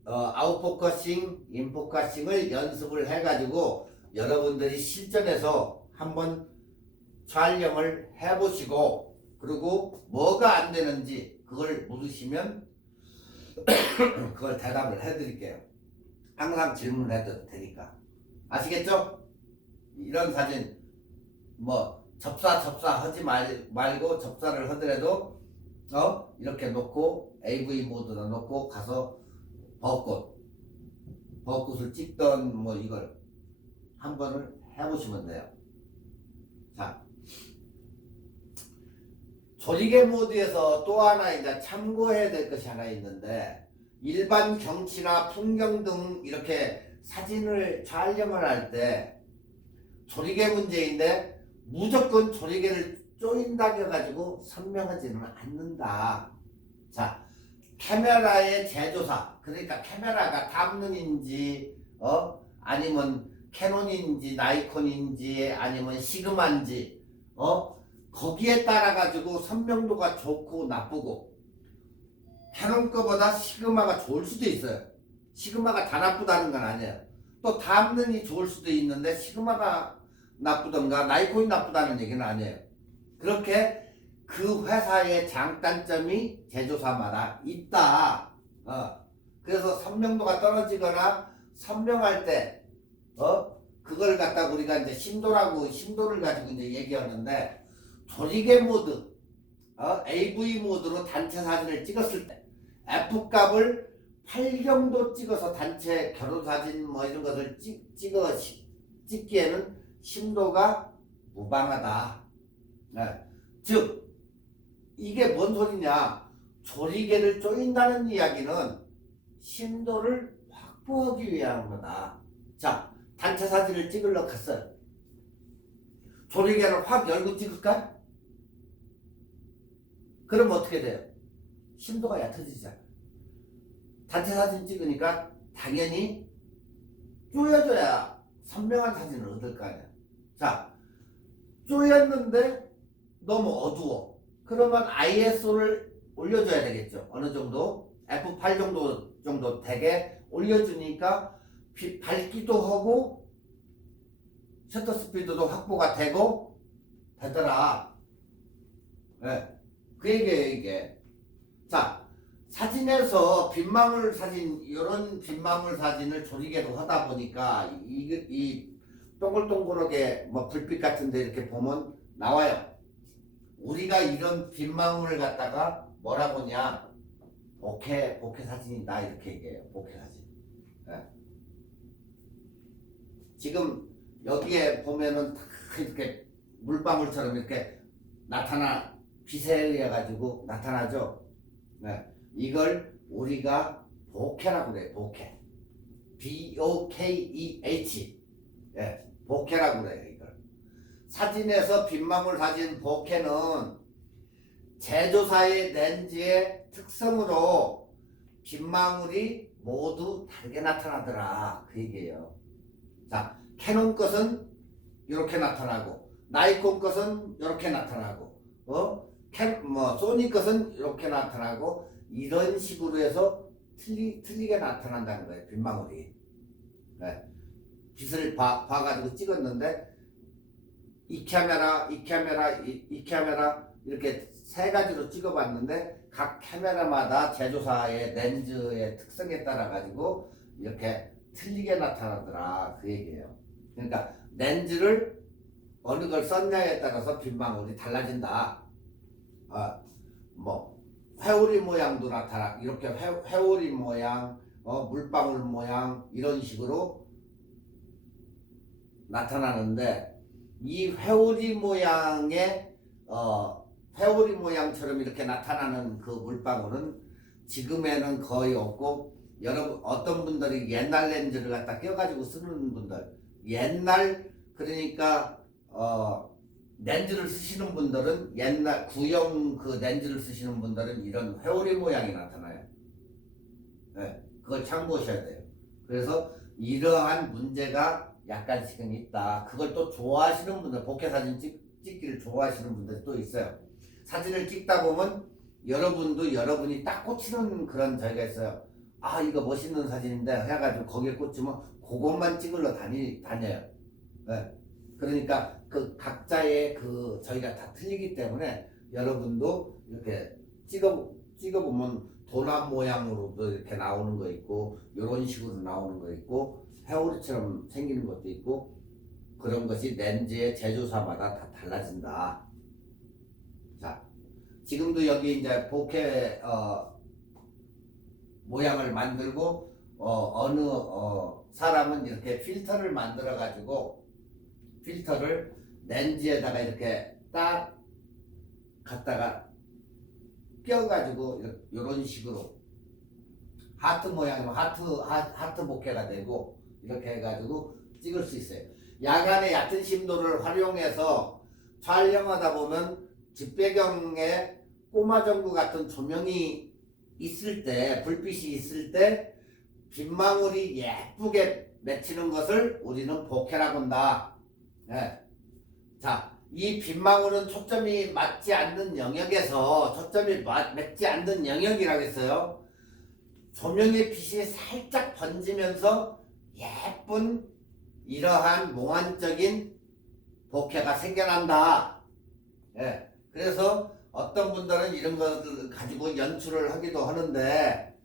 아웃포커싱, 인포커싱을 연습을 해가지고 여러분들이 실전에서 한번 촬영을 해보시고 그리고 뭐가 안 되는지 그걸 물으시면 그걸 대답을 해드릴게요. 항상 질문해도 되니까. 아시겠죠? 이런 사진 뭐 접사 하지 말고 접사를 하더라도 이렇게 놓고 AV 모드로 놓고 가서 벚꽃을 찍던 뭐 이걸 한 번을 해보시면 돼요. 자, 조리개 모드에서 또 하나 이제 참고해야 될 것이 하나 있는데 일반 경치나 풍경 등 이렇게 사진을 촬영을 할 때 조리개 문제인데 무조건 조리개를 조인다 해가지고 선명하지는 않는다. 자, 카메라의 제조사, 그러니까 카메라가 담론인지 아니면 캐논인지 나이콘인지 아니면 시그마인지 거기에 따라 가지고 선명도가 좋고 나쁘고 캐논 거보다 시그마가 좋을 수도 있어요. 시그마가 다 나쁘다는 건 아니에요. 또 담론이 좋을 수도 있는데 시그마가 나쁘던가 나이콘이 나쁘다는 얘기는 아니에요. 그렇게 그 회사의 장단점이 제조사마다 있다. 그래서 선명도가 떨어지거나 선명할 때 그걸 갖다 우리가 이제 심도를 가지고 이제 얘기하는데 조리개 모드, AV 모드로 단체 사진을 찍었을 때 F 값을 8 정도 찍어서 단체 결혼 사진 뭐 이런 것을 찍기에는 심도가 무방하다. 즉 이게 뭔 소리냐? 조리개를 조인다는 이야기는 심도를 확보하기 위한 거다. 자, 단체 사진을 찍으러 갔어요. 조리개를 확 열고 찍을까? 그럼 어떻게 돼요? 심도가 얕아지잖아. 단체 사진 찍으니까 당연히 쪼여줘야 선명한 사진을 얻을 거 아니야. 자, 쪼였는데 너무 어두워. 그러면 ISO를 올려줘야 되겠죠. 어느 정도 F8 정도 되게 올려주니까 밝기도 하고 셔터 스피드도 확보가 되고 되더라. 네. 그 얘기예요 이게. 자, 사진에서 빗망울 사진, 이런 빗망울 사진을 조리개로 하다 보니까 이 동글동글하게 뭐 불빛 같은데 이렇게 보면 나와요. 우리가 이런 빗망울을 갖다가 뭐라 보냐, 보케 사진이다 이렇게 얘기해요. 보케 사진. 네. 지금 여기에 보면은 다 이렇게 물방울처럼 이렇게 빛에 의해 가지고 나타나죠. 네. 이걸 우리가 보케라고 그래요. 보케. BOKEH. 네. 보케라고 그래요. 이걸. 사진에서 빗망울 사진 보케는 제조사의 렌즈의 특성으로 빗망울이 모두 다르게 나타나더라. 그 얘기예요. 자, 캐논 것은 이렇게 나타나고, 나이콘 것은 이렇게 나타나고, 소니 것은 이렇게 나타나고, 이런 식으로 해서 틀리게 나타난다는 거예요. 빗망울이. 네. 빛을 봐가지고 찍었는데, 이 카메라 이렇게 세 가지로 찍어봤는데 각 카메라마다 제조사의 렌즈의 특성에 따라 가지고 이렇게 틀리게 나타나더라 그 얘기예요. 그러니까 렌즈를 어느 걸 썼냐에 따라서 빗방울이 달라진다. 뭐 회오리 모양도 나타나 이렇게 회오리 모양, 물방울 모양 이런 식으로 나타나는데 이 회오리 모양의 회오리 모양처럼 이렇게 나타나는 그 물방울은 지금에는 거의 없고 여러분 어떤 분들이 옛날 렌즈를 갖다 껴가지고 쓰는 분들 옛날 그러니까 렌즈를 쓰시는 분들은 옛날 구형 그 렌즈를 쓰시는 분들은 이런 회오리 모양이 나타나요. 네, 그걸 참고하셔야 돼요. 그래서 이러한 문제가 약간씩은 있다. 그걸 또 좋아하시는 분들 복회 사진 찍기를 좋아하시는 분들이 또 있어요. 사진을 찍다 보면 여러분도 여러분이 딱 꽂히는 그런 저희가 있어요. 아 이거 멋있는 사진인데 해가지고 거기에 꽂히면 그것만 찍으러 다녀요. 네. 그러니까 그 각자의 그 저희가 다 틀리기 때문에 여러분도 이렇게 찍어보면 도난 모양으로도 이렇게 나오는 거 있고 이런 식으로 나오는 거 있고 회오리처럼 생기는 것도 있고 그런 것이 렌즈의 제조사마다 다 달라진다. 자, 지금도 여기 이제 복회 모양을 만들고 어느 사람은 이렇게 필터를 만들어 가지고 필터를 렌즈에다가 이렇게 딱 갖다가 껴가지고 이런 식으로 하트 모양이면 하트 복회가 되고 이렇게 해가지고 찍을 수 있어요. 야간의 얕은 심도를 활용해서 촬영하다 보면 뒷배경에 꼬마전구 같은 조명이 있을 때 불빛이 있을 때 빗망울이 예쁘게 맺히는 것을 우리는 복회라고 한다. 네. 자, 이 빗망울은 초점이 맞지 않는 영역에서 초점이 맺지 않는 영역이라고 했어요. 조명의 빛이 살짝 번지면서 예쁜 이러한 몽환적인 복회가 생겨난다. 예. 그래서 어떤 분들은 이런 것을 가지고 연출을 하기도 하는데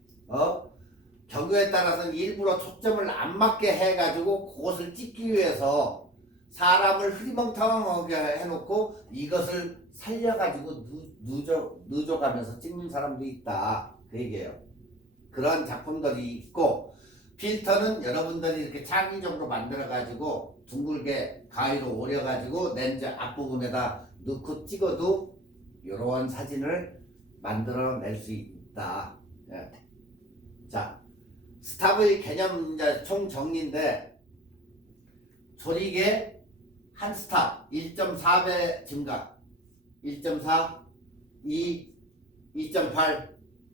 경우에 따라서는 일부러 초점을 안 맞게 해가지고 그것을 찍기 위해서 사람을 흐리멍텅하게 해놓고 이것을 살려가지고 늦어가면서 찍는 사람도 있다. 그 얘기예요. 그런 작품들이 있고 필터는 여러분들이 이렇게 창의적으로 만들어가지고 둥글게 가위로 오려가지고 렌즈 앞부분에다 넣고 찍어도 이러한 사진을 만들어낼 수 있다. 예. 자, 스탑의 개념 이제 총 정리인데 조리개 한 스탑 1.4배 증가 1.4, 2, 2.8,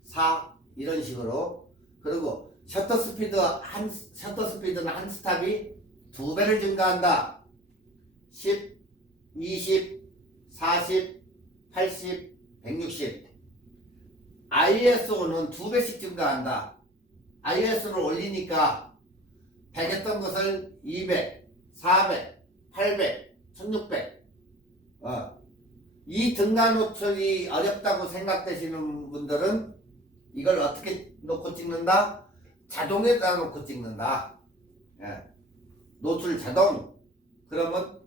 4 이런 식으로 그리고 셔터 스피드는 한 스탑이 2배를 증가한다. 10, 20, 40, 80, 160 ISO는 2배씩 증가한다. ISO를 올리니까 100 했던 것을 200, 400, 800, 1600 이 등간 노출이 어렵다고 생각되시는 분들은 이걸 어떻게 놓고 찍는다? 자동에다 놓고 찍는다. 예. 노출 자동. 그러면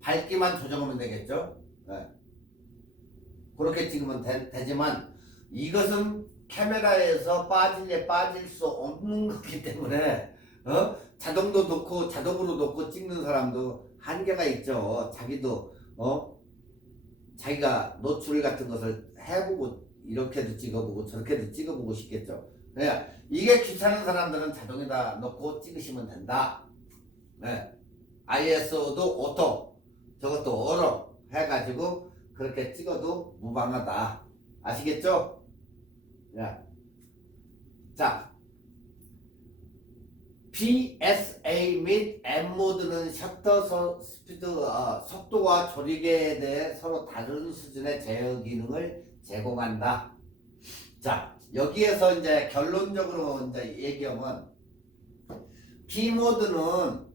밝기만 조정하면 되겠죠. 예. 그렇게 찍으면 되지만 이것은 카메라에서 빠질 수 없는 거기 때문에 자동도 놓고 자동으로 놓고 찍는 사람도 한계가 있죠. 자기도 자기가 노출 같은 것을 해보고 이렇게도 찍어보고 저렇게도 찍어보고 싶겠죠. 그러니까 이게 귀찮은 사람들은 자동에다 넣고 찍으시면 된다. 네. ISO도 오토, 저것도 어로 해가지고 그렇게 찍어도 무방하다. 아시겠죠? 자, PSA 및 M모드는 셔터 스피드, 속도와 조리개에 대해 서로 다른 수준의 제어 기능을 제공한다. 자, 여기에서 이제 결론적으로 이제 얘기하면 P모드는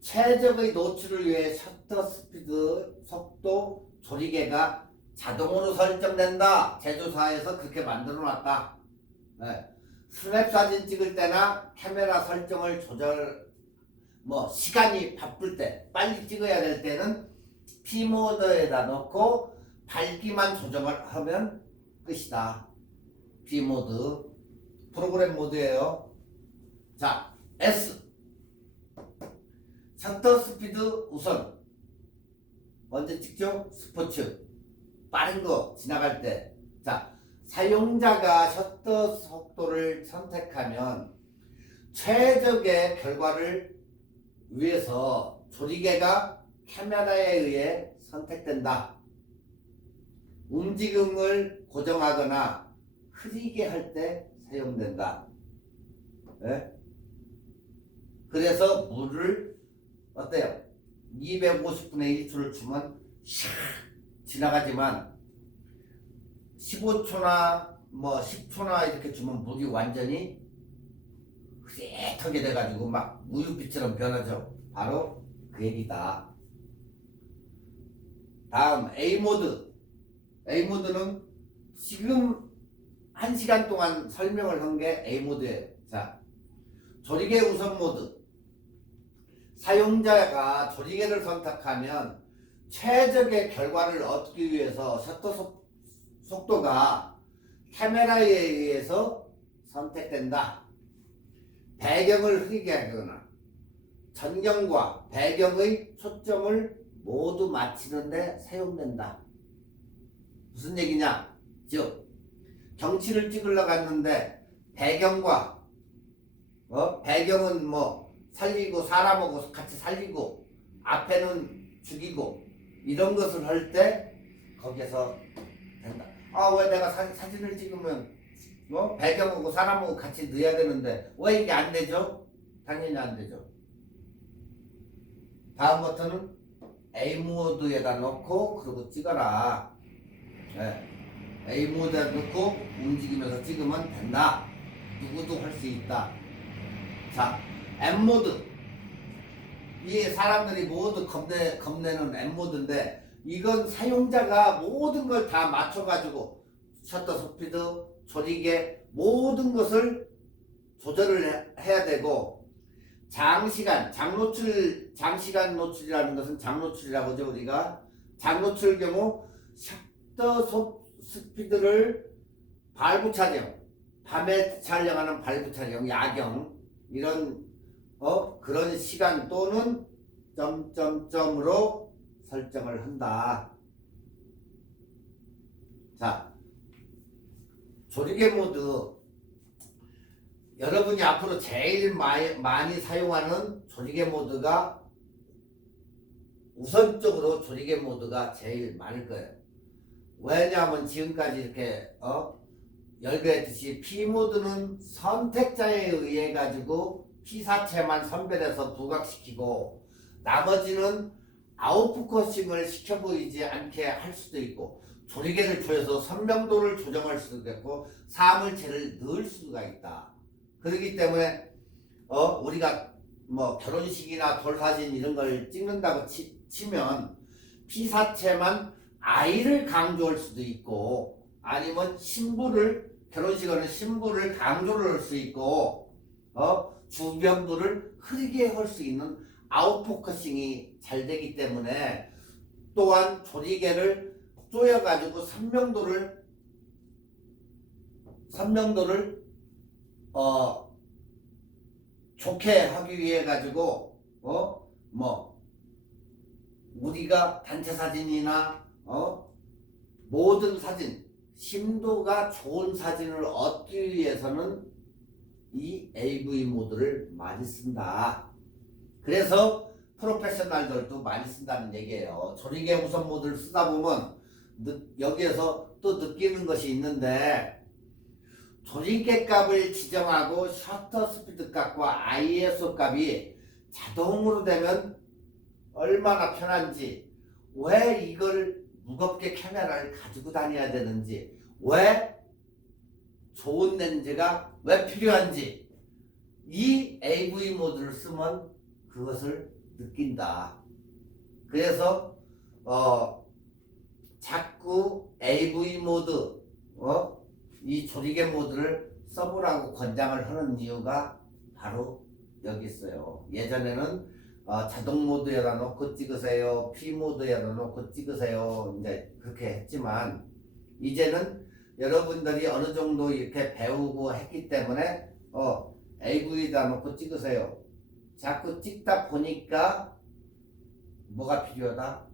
최적의 노출을 위해 셔터 스피드, 속도, 조리개가 자동으로 설정된다. 제조사에서 그렇게 만들어 놨다. 네. 스냅 사진 찍을 때나 카메라 설정을 조절, 시간이 바쁠 때, 빨리 찍어야 될 때는 P모드에다 넣고 밝기만 조정을 하면 끝이다. P모드. 프로그램 모드예요. 자, S. 셔터 스피드 우선. 먼저 찍죠? 스포츠. 빠른 거 지나갈 때. 자, 사용자가 셔터 속도를 선택하면 최적의 결과를 위해서 조리개가 카메라에 의해 선택된다. 움직임을 고정하거나 흐리게 할 때 사용된다. 네? 그래서 물을 어때요? 250분의 1초를 주면 샥 지나가지만 15초나 10초나 이렇게 주면 물이 완전히 흐릿하게 돼가지고 막 우유빛처럼 변하죠. 바로 그 얘기다. 다음 A모드. A모드는 지금 1시간 동안 설명을 한 게 A모드예요. 자, 조리개 우선 모드. 사용자가 조리개를 선택하면 최적의 결과를 얻기 위해서 셔터 속도가 카메라에 의해서 선택된다. 배경을 흐리게 하거나 전경과 배경의 초점을 모두 맞추는 데 사용된다. 무슨 얘기냐? 즉 경치를 찍으러 갔는데 배경과 배경은 살리고 사람하고 같이 살리고 앞에는 죽이고 이런 것을 할 때 거기에서 된다. 왜 내가 사진을 찍으면 배경하고 사람하고 같이 넣어야 되는데 왜 이게 안 되죠? 당연히 안 되죠. 다음 버튼은 A 모드에다 넣고 그리고 찍어라. 네. A 모드에 넣고 움직이면서 찍으면 된다. 누구도 할 수 있다. 자, M 모드. 이 사람들이 모두 겁내는 M 모드인데 이건 사용자가 모든 걸 다 맞춰가지고 셔터 스피드, 조리개 모든 것을 조절을 해야 되고 장시간 노출이라는 것은 장노출이라고 하죠. 우리가 장노출 경우 셔터 스피드를 발부 촬영, 밤에 촬영하는 발부 촬영, 야경 이런 그런 시간 또는 점점점으로 설정을 한다. 자, 조리개 모드. 여러분이 앞으로 제일 많이 사용하는 조리개 모드가 우선적으로 조리개 모드가 제일 많을 거예요. 왜냐하면 지금까지 이렇게 열거했듯이 P 모드는 선택자에 의해 가지고 피사체만 선별해서 부각시키고 나머지는 아웃포커싱을 시켜 보이지 않게 할 수도 있고 조리개를 조여서 선명도를 조정할 수도 있고 사물체를 넣을 수가 있다. 그렇기 때문에 우리가 결혼식이나 돌사진 이런 걸 찍는다고 치면 피사체만 아이를 강조할 수도 있고 아니면 결혼식에는 신부를 강조를 할 수 있고 주변부를 흐리게 할 수 있는 아웃포커싱이 잘 되기 때문에 또한 조리개를 조여가지고 선명도를 좋게 하기 위해 가지고 우리가 단체 사진이나 모든 사진 심도가 좋은 사진을 얻기 위해서는 이 AV 모드를 많이 쓴다. 그래서 프로페셔널들도 많이 쓴다는 얘기예요. 조리개 우선 모드를 쓰다 보면 여기에서 또 느끼는 것이 있는데 조리개 값을 지정하고 셔터 스피드 값과 ISO 값이 자동으로 되면 얼마나 편한지, 왜 이걸 무겁게 카메라를 가지고 다녀야 되는지, 왜 좋은 렌즈가 왜 필요한지 이 AV 모드를 쓰면 그것을 느낀다. 그래서 자꾸 AV 모드, 이 조리개 모드를 써보라고 권장을 하는 이유가 바로 여기 있어요. 예전에는 자동 모드에다 놓고 찍으세요. P 모드에다 놓고 찍으세요. 이제 그렇게 했지만 이제는 여러분들이 어느 정도 이렇게 배우고 했기 때문에 AV에다 놓고 찍으세요. 자꾸 찍다 보니까 뭐가 필요하다?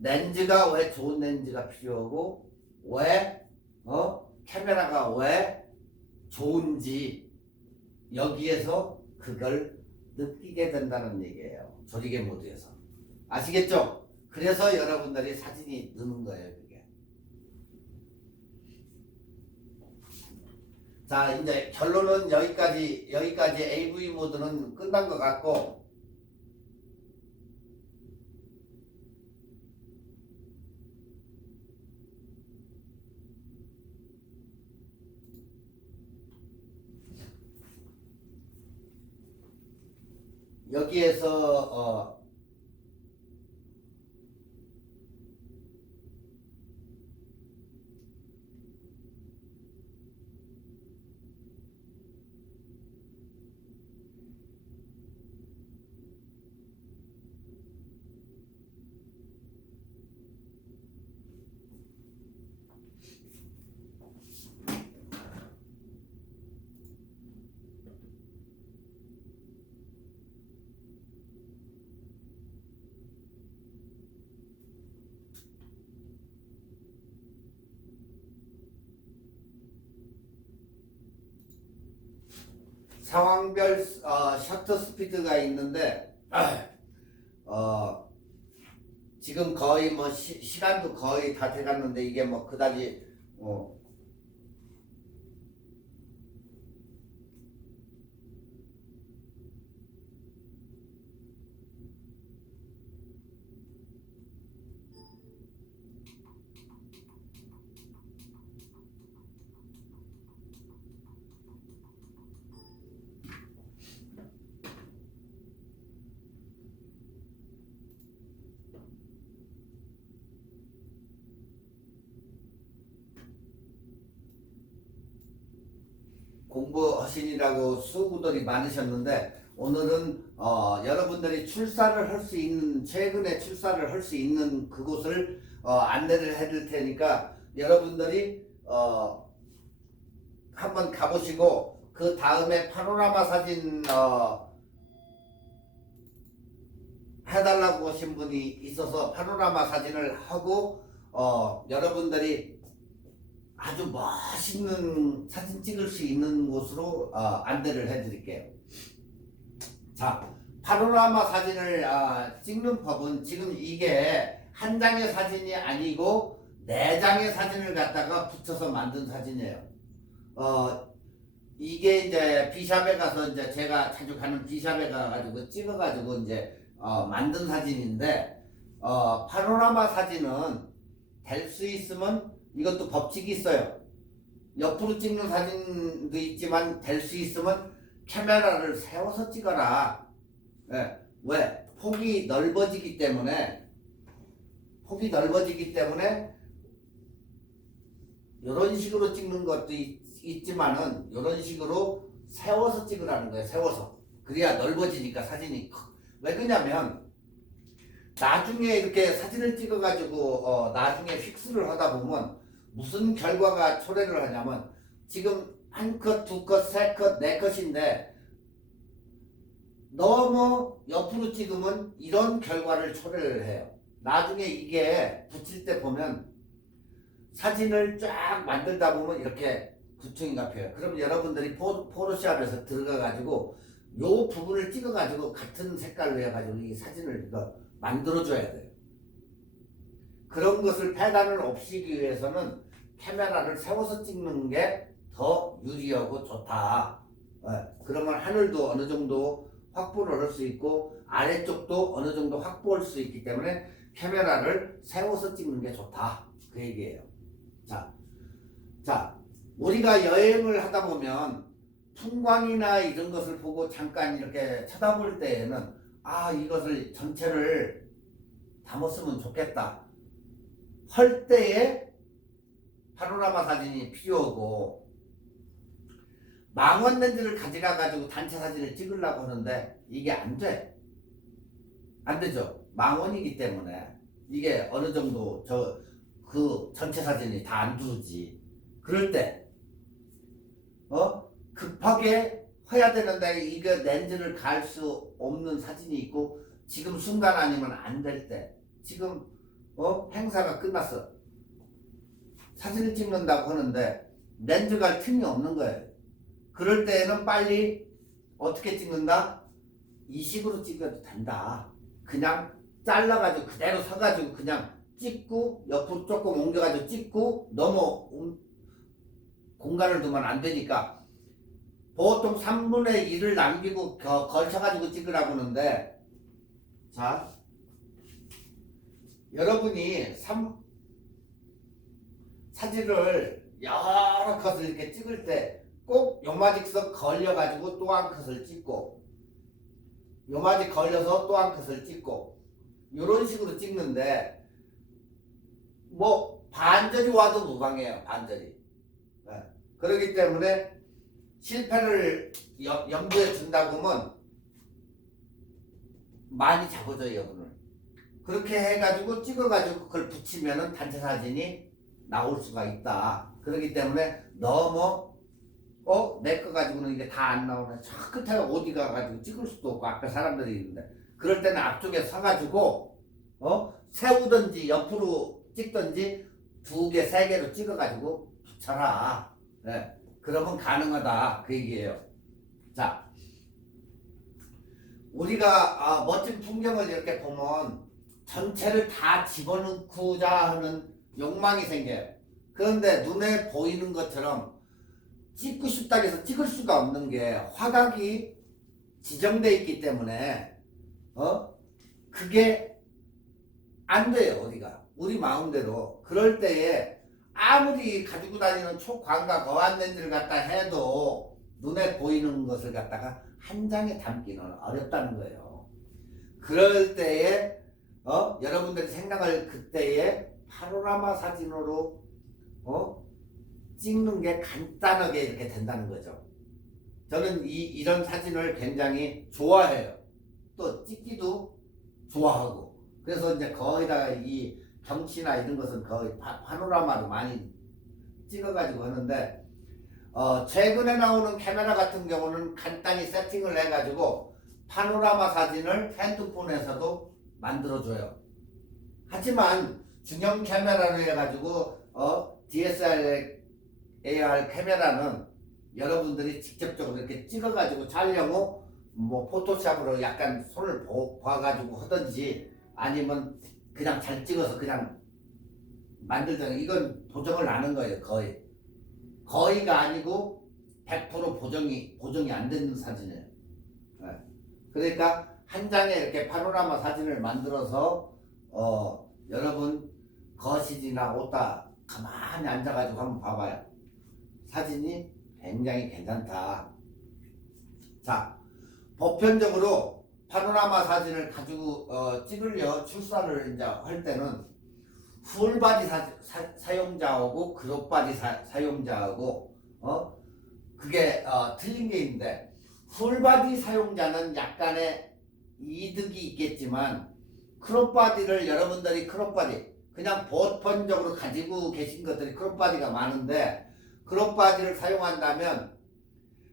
렌즈가 왜 좋은 렌즈가 필요하고 왜 카메라가 왜 좋은지 여기에서 그걸 느끼게 된다는 얘기예요. 조리개 모드에서. 아시겠죠? 그래서 여러분들이 사진이 느는 거예요. 그게. 자, 이제 결론은 여기까지 AV 모드는 끝난 것 같고, 여기에서 상황별 셔터 스피드가 있는데 지금 거의 뭐 시간도 거의 다 돼갔는데 이게 뭐 그다지 공부하시느라고 수고들이 많으셨는데 오늘은 여러분들이 출사를 할 수 있는 최근에 출사를 할 수 있는 그곳을 안내를 해드릴 테니까 여러분들이 한번 가보시고 그 다음에 파노라마 사진 해달라고 하신 분이 있어서 파노라마 사진을 하고 여러분들이 아주 멋있는 사진 찍을 수 있는 곳으로 안내를 해드릴게요. 자, 파노라마 사진을 찍는 법은 지금 이게 한 장의 사진이 아니고 네 장의 사진을 갖다가 붙여서 만든 사진이에요. 이게 이제 B샵에 가서 이제 제가 자주 가는 B샵에 가가지고 찍어가지고 이제 만든 사진인데 파노라마 사진은 될 수 있으면 이것도 법칙이 있어요. 옆으로 찍는 사진도 있지만 될 수 있으면 카메라를 세워서 찍어라. 네. 왜? 폭이 넓어지기 때문에 이런 식으로 찍는 것도 있지만은 이런 식으로 세워서 찍으라는 거예요. 세워서. 그래야 넓어지니까 사진이. 왜 그러냐면 나중에 이렇게 사진을 찍어가지고 나중에 픽스를 하다 보면 무슨 결과가 초래를 하냐면 지금 한 컷, 두 컷, 세 컷, 네 컷인데 너무 옆으로 찍으면 이런 결과를 초래를 해요. 나중에 이게 붙일 때 보면 사진을 쫙 만들다 보면 이렇게 구청이 잡혀요. 그럼 여러분들이 포토샵에서 들어가가지고 요 부분을 찍어가지고 같은 색깔로 해가지고 이 사진을 만들어줘야 돼요. 그런 것을 패단을 없애기 위해서는 카메라를 세워서 찍는 게 더 유리하고 좋다. 그러면 하늘도 어느 정도 확보를 할 수 있고 아래쪽도 어느 정도 확보할 수 있기 때문에 카메라를 세워서 찍는 게 좋다. 그 얘기예요. 자, 우리가 여행을 하다 보면 풍광이나 이런 것을 보고 잠깐 이렇게 쳐다볼 때에는 이것을 전체를 담았으면 좋겠다 할 때에 파노라마 사진이 필요하고, 망원 렌즈를 가져가 가지고 단체 사진을 찍으려고 하는데 이게 안 돼. 안 되죠. 망원이기 때문에 이게 어느 정도 그 전체 사진이 다 안 들어오지. 그럴 때 급하게 해야 되는데 이게 렌즈를 갈 수 없는 사진이 있고, 지금 순간 아니면 안 될 때, 지금 행사가 끝났어. 사진을 찍는다고 하는데 렌즈 갈 틈이 없는 거예요. 그럴 때에는 빨리 어떻게 찍는다? 이 식으로 찍어도 된다. 그냥 잘라가지고 그대로 서가지고 그냥 찍고 옆으로 조금 옮겨가지고 찍고, 너무 공간을 두면 안 되니까 보통 3분의 1을 남기고 걸쳐가지고 찍으라고 하는데, 자, 여러분이 사진을 여러 컷을 이렇게 찍을 때 꼭 요마직석 걸려가지고 또 한 컷을 찍고, 요마직 걸려서 또 한 컷을 찍고, 이런 식으로 찍는데 뭐 반절이 와도 무방해요. 반절이. 네. 그렇기 때문에 실패를 염두에 둔다고 하면 많이 잡아줘요, 여러분을. 그렇게 해가지고 찍어가지고 그걸 붙이면은 단체 사진이 나올 수가 있다. 그렇기 때문에 너무 내 거 가지고는 이게 다 안 나오네. 저 끝에 어디 가가지고 찍을 수도 없고 앞에 사람들이 있는데, 그럴 때는 앞쪽에 서가지고 세우든지 옆으로 찍든지 2개, 3개로 찍어가지고 붙여라. 네. 그러면 가능하다, 그 얘기예요. 자, 우리가 멋진 풍경을 이렇게 보면 전체를 다 집어넣고자 하는 욕망이 생겨요. 그런데 눈에 보이는 것처럼 찍고 싶다 해서 찍을 수가 없는 게, 화각이 지정돼 있기 때문에 그게 안 돼요. 우리 마음대로. 그럴 때에 아무리 가지고 다니는 초광각 어안 렌즈를 갖다 해도 눈에 보이는 것을 갖다가 한 장에 담기는 어렵다는 거예요. 그럴 때에 여러분들이 생각을 그때에 파노라마 사진으로 찍는 게 간단하게 이렇게 된다는 거죠. 저는 이런 사진을 굉장히 좋아해요. 또 찍기도 좋아하고. 그래서 이제 거의다가 이 경치나 이런 것은 거의 파노라마로 많이 찍어가지고 하는데, 최근에 나오는 카메라 같은 경우는 간단히 세팅을 해가지고 파노라마 사진을 핸드폰에서도 만들어줘요. 하지만 중형 카메라로 해가지고 DSLR 카메라는 여러분들이 직접적으로 이렇게 찍어가지고 촬영 후 뭐 포토샵으로 약간 손을 봐가지고 하든지, 아니면 그냥 잘 찍어서 그냥 만들잖아요. 이건 보정을 안 하는 거예요. 거의가 아니고 100% 보정이 안 되는 사진이에요. 네. 그러니까 한 장에 이렇게 파노라마 사진을 만들어서 여러분 거실이나 옷다 가만히 앉아가지고 한번 봐봐요. 사진이 굉장히 괜찮다. 자, 보편적으로 파노라마 사진을 가지고 찍으려 출사를 이제 할 때는 풀바디 사용자하고 크롭바디 사용자하고 그게 틀린 게 있는데, 풀바디 사용자는 약간의 이득이 있겠지만, 크롭바디를 여러분들이 그냥 보편적으로 가지고 계신 것들이 크롭바디가 많은데, 크롭바디를 사용한다면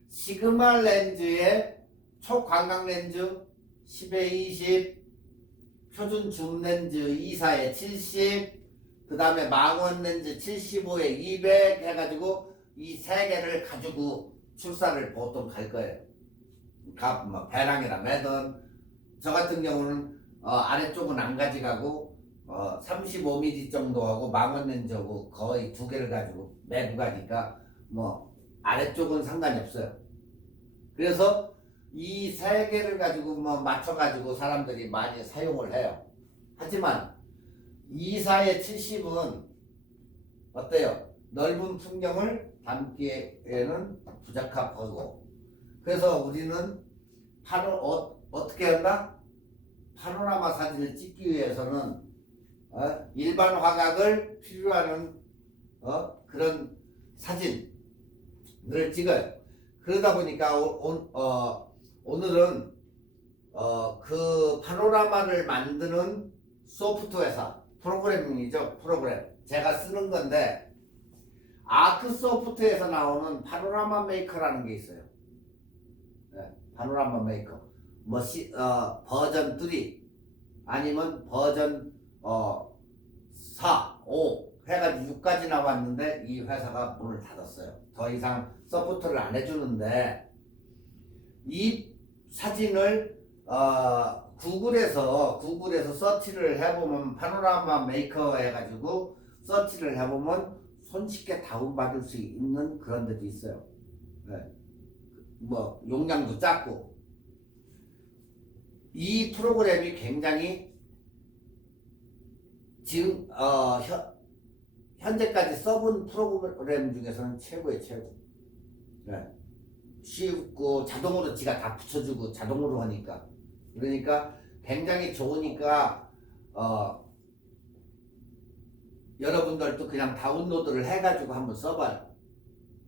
시그마 렌즈에 초광각 렌즈 10에 20, 표준 줌 렌즈 24에 70, 그 다음에 망원 렌즈 75에 200 해가지고 이 세 개를 가지고 출사를 보통 갈 거예요. 뭐 배낭이나 매든, 저 같은 경우는 아래쪽은 안 가져가고 35mm 정도 하고 망원 렌즈하고 거의 2개를 가지고 메고 가니까 뭐 아래쪽은 상관이 없어요. 그래서 이 세 개를 가지고 뭐 맞춰가지고 사람들이 많이 사용을 해요. 하지만 24에 70은 어때요? 넓은 풍경을 담기에는 부적합하고, 그래서 우리는 어떻게 한다? 파노라마 사진을 찍기 위해서는 일반 화각을 필요로 하는 그런 사진을 찍어요. 그러다 보니까 오늘은 그 파노라마를 만드는 소프트 회사 프로그래밍이죠. 프로그램 제가 쓰는 건데 아크 소프트에서 나오는 파노라마 메이커라는 게 있어요. 네, 파노라마 메이커 버전 3 아니면 버전 4, 5 해가지고 6까지 나왔는데 이 회사가 문을 닫았어요. 더 이상 서포트를 안 해주는데 이 사진을 구글에서 서치를 해보면 파노라마 메이커 해가지고 서치를 해보면 손쉽게 다운받을 수 있는 그런 데도 있어요. 네. 뭐 용량도 작고 이 프로그램이 굉장히 지금 현재까지 써본 프로그램 중에서는 최고의 최고. 네. 쉽고 자동으로 지가 다 붙여주고 자동으로 하니까 그러니까 굉장히 좋으니까 여러분들도 그냥 다운로드를 해가지고 한번 써봐요.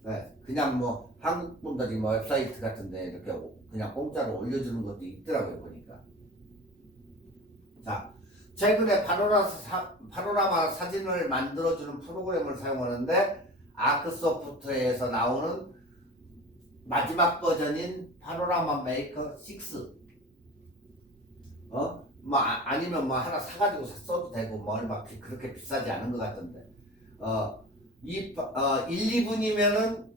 네. 그냥 뭐 한국 분들이 뭐 웹사이트 같은데 이렇게 그냥 공짜로 올려주는 것도 있더라고요 보니까. 자, 최근에 파노라마 사진을 만들어주는 프로그램을 사용하는데 아크소프트에서 나오는 마지막 버전인 파노라마 메이커 6 뭐 아니면 뭐 하나 사가지고 써도 되고 뭐 얼마 그렇게 비싸지 않은 것 같던데 1, 2분이면은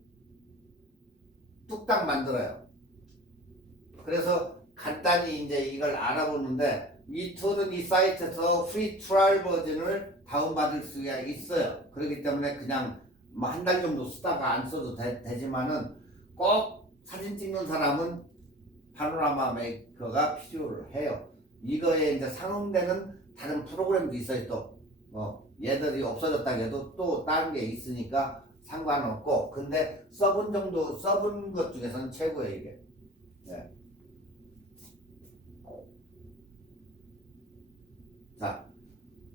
뚝딱 만들어요. 그래서 간단히 이제 이걸 알아보는데 이 툴은 이 사이트에서 프리 트라이얼 버전을 다운받을 수가 있어요. 그렇기 때문에 그냥 뭐 한 달 정도 쓰다가 안 써도 되지만은 꼭 사진 찍는 사람은 파노라마 메이커가 필요를 해요. 이거에 이제 상응되는 다른 프로그램도 있어요. 또 얘들이 없어졌다 해도 또 다른 게 있으니까 상관없고 근데 써본 것 중에서는 최고예요 이게. 네. 자,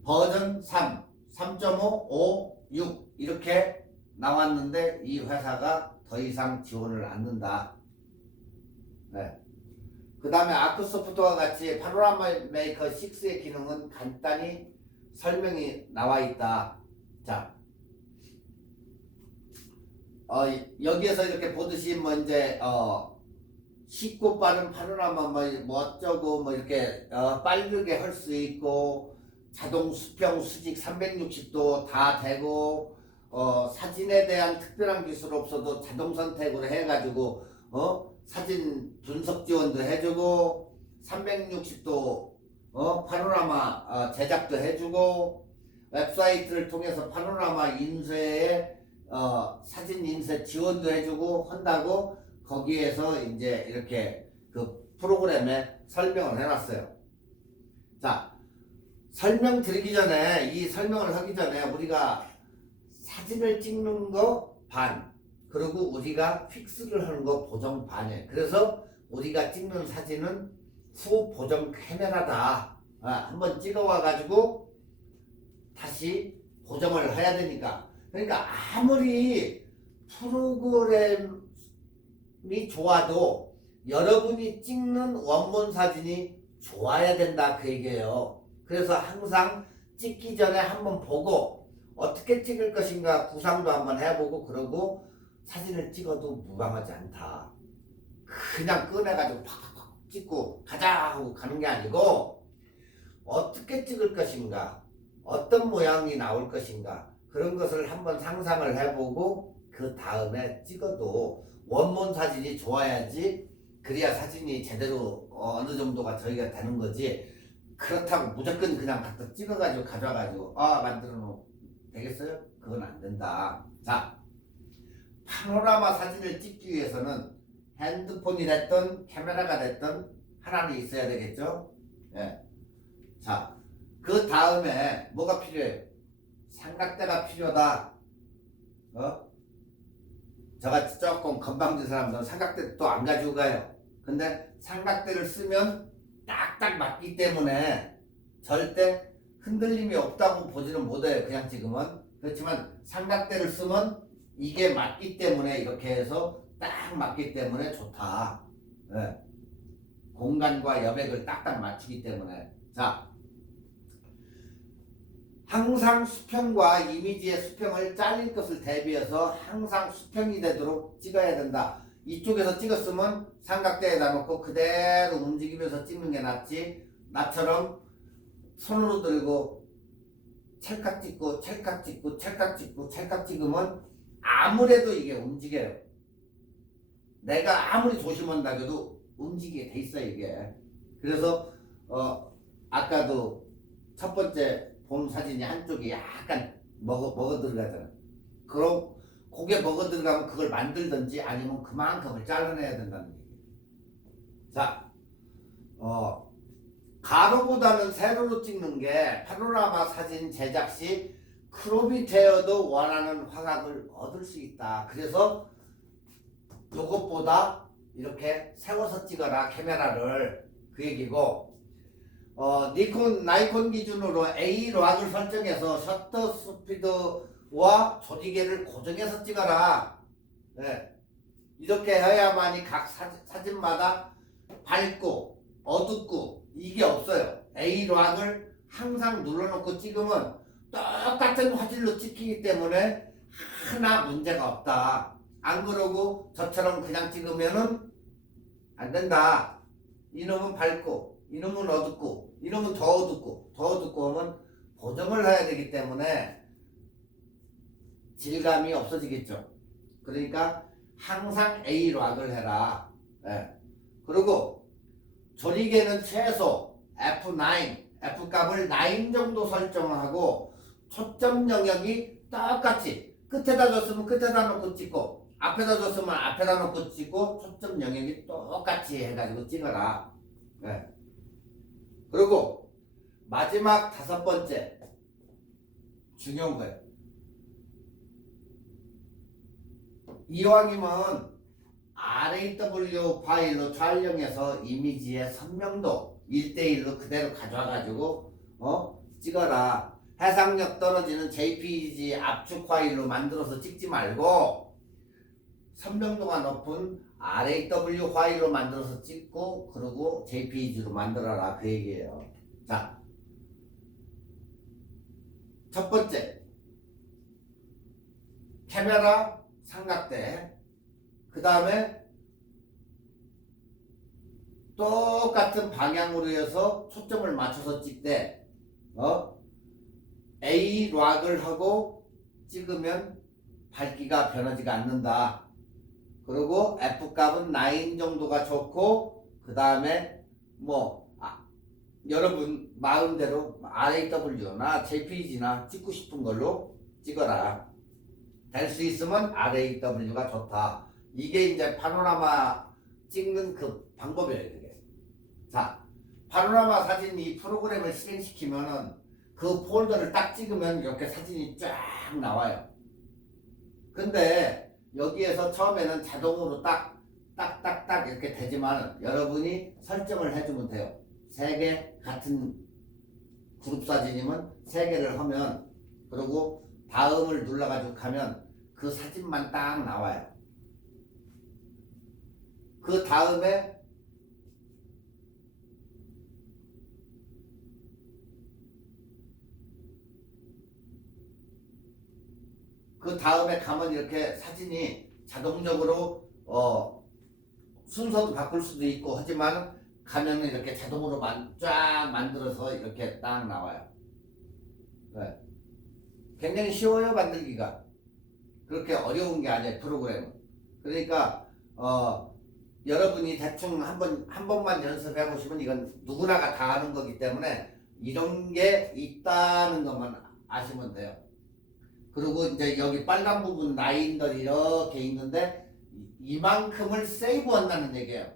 버전 3, 3.5, 5, 6 이렇게 나왔는데 이 회사가 더 이상 지원을 않는다. 네. 그 다음에 아크소프트와 같이 파노라마 메이커 6의 기능은 간단히 설명이 나와 있다. 자, 여기에서 이렇게 보듯이 뭐 이제 쉽고 빠른 파노라마 뭐 어쩌고 뭐 이렇게 빠르게 할 수 있고 자동 수평 수직 360도 다 되고 사진에 대한 특별한 기술 없어도 자동 선택으로 해가지고 사진 분석 지원도 해주고 360도 파노라마 제작도 해주고 웹사이트를 통해서 파노라마 인쇄에 사진 인쇄 지원도 해주고 한다고 거기에서 이제 이렇게 그 프로그램에 설명을 해놨어요. 자, 설명드리기 전에 이 설명을 하기 전에 우리가 사진을 찍는 거 반, 그리고 우리가 픽스를 하는 거 보정 반이에요. 그래서 우리가 찍는 사진은 후 보정 카메라다. 한번 찍어와 가지고 다시 보정을 해야 되니까. 그러니까 아무리 프로그램이 좋아도 여러분이 찍는 원본 사진이 좋아야 된다 그 얘기예요. 그래서 항상 찍기 전에 한번 보고 어떻게 찍을 것인가 구상도 한번 해보고 그러고 사진을 찍어도 무방하지 않다. 그냥 꺼내가지고 팍팍팍 찍고 가자 하고 가는 게 아니고 어떻게 찍을 것인가 어떤 모양이 나올 것인가 그런 것을 한번 상상을 해보고 그 다음에 찍어도 원본 사진이 좋아야지 그래야 사진이 제대로 어느 정도가 저희가 되는 거지 그렇다고 무조건 그냥 갖다 찍어가지고 가져와가지고 만들어 놓으면 되겠어요? 그건 안 된다. 자, 파노라마 사진을 찍기 위해서는 핸드폰이 됐든 카메라가 됐든 하나는 있어야 되겠죠? 예. 자, 그 다음에 뭐가 필요해요? 삼각대가 필요하다. 저같이 조금 건방진 사람들은 삼각대 또 안 가지고 가요. 근데 삼각대를 쓰면 딱딱 맞기 때문에 절대 흔들림이 없다고 보지는 못해요. 그냥 지금은. 그렇지만 삼각대를 쓰면 이게 맞기 때문에 이렇게 해서 딱 맞기 때문에 좋다. 예. 공간과 여백을 딱딱 맞추기 때문에. 자, 항상 수평과 이미지의 수평을 잘릴 것을 대비해서 항상 수평이 되도록 찍어야 된다. 이쪽에서 찍었으면 삼각대에다 놓고 그대로 움직이면서 찍는 게 낫지. 나처럼 손으로 들고 찰칵 찍고 찰칵 찍고 찰칵 찍고 찰칵 찍으면 아무래도 이게 움직여요. 내가 아무리 조심한다 해도 움직이게 돼 있어요 이게. 그래서 아까도 첫 번째 본 사진이 한쪽이 약간 먹어 들어가잖아. 그럼 고개 먹어 들어가면 그걸 만들든지 아니면 그만큼을 잘라내야 된다는 얘기예요. 자, 가로보다는 세로로 찍는 게 파노라마 사진 제작 시 크롭이 되어도 원하는 화각을 얻을 수 있다. 그래서 요것보다 이렇게 세워서 찍어라 카메라를, 그 얘기고, 나이콘 기준으로 A 락을 설정해서 셔터 스피드와 조리개를 고정해서 찍어라. 네. 이렇게 해야만이 각 사진마다 밝고 어둡고 이게 없어요. A 락을 항상 눌러놓고 찍으면 똑같은 화질로 찍히기 때문에 하나 문제가 없다. 안 그러고 저처럼 그냥 찍으면은 안 된다. 이놈은 밝고 이놈은 어둡고 이놈은 더 어둡고 더 어둡고 하면 보정을 해야 되기 때문에 질감이 없어지겠죠. 그러니까 항상 A 락을 해라. 네. 그리고 조리개는 최소 F9, F값을 9 정도 설정하고 초점 영역이 똑같이 끝에다 줬으면 끝에다 놓고 찍고 앞에다 줬으면 앞에다 놓고 찍고 초점 영역이 똑같이 해가지고 찍어라. 네. 그리고 마지막 5번째 중요한 거예요. 이왕이면 RAW 파일로 촬영해서 이미지의 선명도 1:1로 그대로 가져와가지고 찍어라. 해상력 떨어지는 JPG 압축 파일로 만들어서 찍지 말고 선명도가 높은 RAW 파일로 만들어서 찍고 그리고 JPG로 만들어라, 그 얘기예요. 자, 첫 번째 카메라 삼각대, 그 다음에 똑같은 방향으로 해서 초점을 맞춰서 찍되 A 락을 하고 찍으면 밝기가 변하지가 않는다. 그리고 F값은 9 정도가 좋고 그 다음에 여러분 마음대로 RAW나 JPG나 찍고 싶은 걸로 찍어라. 될 수 있으면 RAW가 좋다. 이게 이제 파노라마 찍는 그 방법이에요. 이게. 자, 파노라마 사진 이 프로그램을 실행시키면은 그 폴더를 딱 찍으면 이렇게 사진이 쫙 나와요. 근데 여기에서 처음에는 자동으로 딱딱딱딱 이렇게 되지만 여러분이 설정을 해주면 돼요. 3개 같은 그룹 사진이면 3개를 하면, 그리고 다음을 눌러가지고 가면 그 사진만 딱 나와요. 그 다음에 가면 이렇게 사진이 자동적으로 순서도 바꿀 수도 있고 하지만 가면은 이렇게 자동으로 쫙 만들어서 이렇게 딱 나와요. 네. 굉장히 쉬워요, 만들기가. 그렇게 어려운 게 아니에요, 프로그램은. 그러니까 여러분이 대충 한 번만 연습해 보시면 이건 누구나가 다 아는 거기 때문에 이런 게 있다는 것만 아시면 돼요. 그리고 이제 여기 빨간 부분 라인들이 이렇게 있는데 이만큼을 세이브한다는 얘기예요.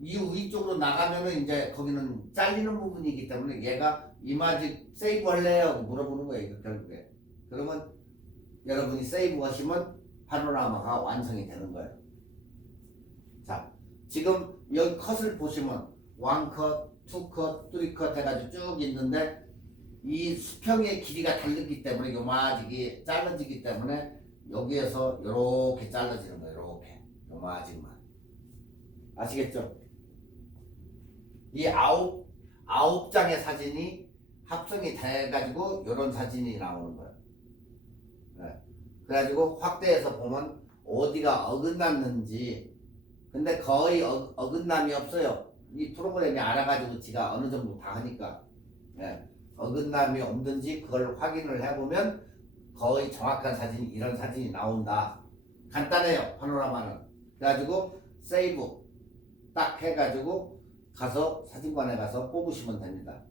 이 위쪽으로 나가면은 이제 거기는 잘리는 부분이기 때문에 얘가 이마지 세이브 할래요? 물어보는 거예요, 결국에. 그러면 여러분이 세이브 하시면 파노라마가 완성이 되는 거예요. 자, 지금 여기 컷을 보시면 1컷, 2컷, 3컷 해가지고 쭉 있는데 이 수평의 길이가 다르기 때문에 요마지기 잘라지기 때문에 여기에서 요렇게 잘라지는 거예요. 요렇게 요마지만 아시겠죠? 이 아홉 장의 사진이 합성이 돼가지고 요런 사진이 나오는 거예요. 네. 그래가지고 확대해서 보면 어디가 어긋났는지 근데 거의 어긋남이 없어요. 이 프로그램이 알아가지고 지가 어느 정도 다 하니까 네. 어긋남이 없는지 그걸 확인을 해보면 거의 정확한 사진이 이런 사진이 나온다. 간단해요. 파노라마는. 그래가지고 세이브 딱 해가지고 가서 사진관에 가서 뽑으시면 됩니다.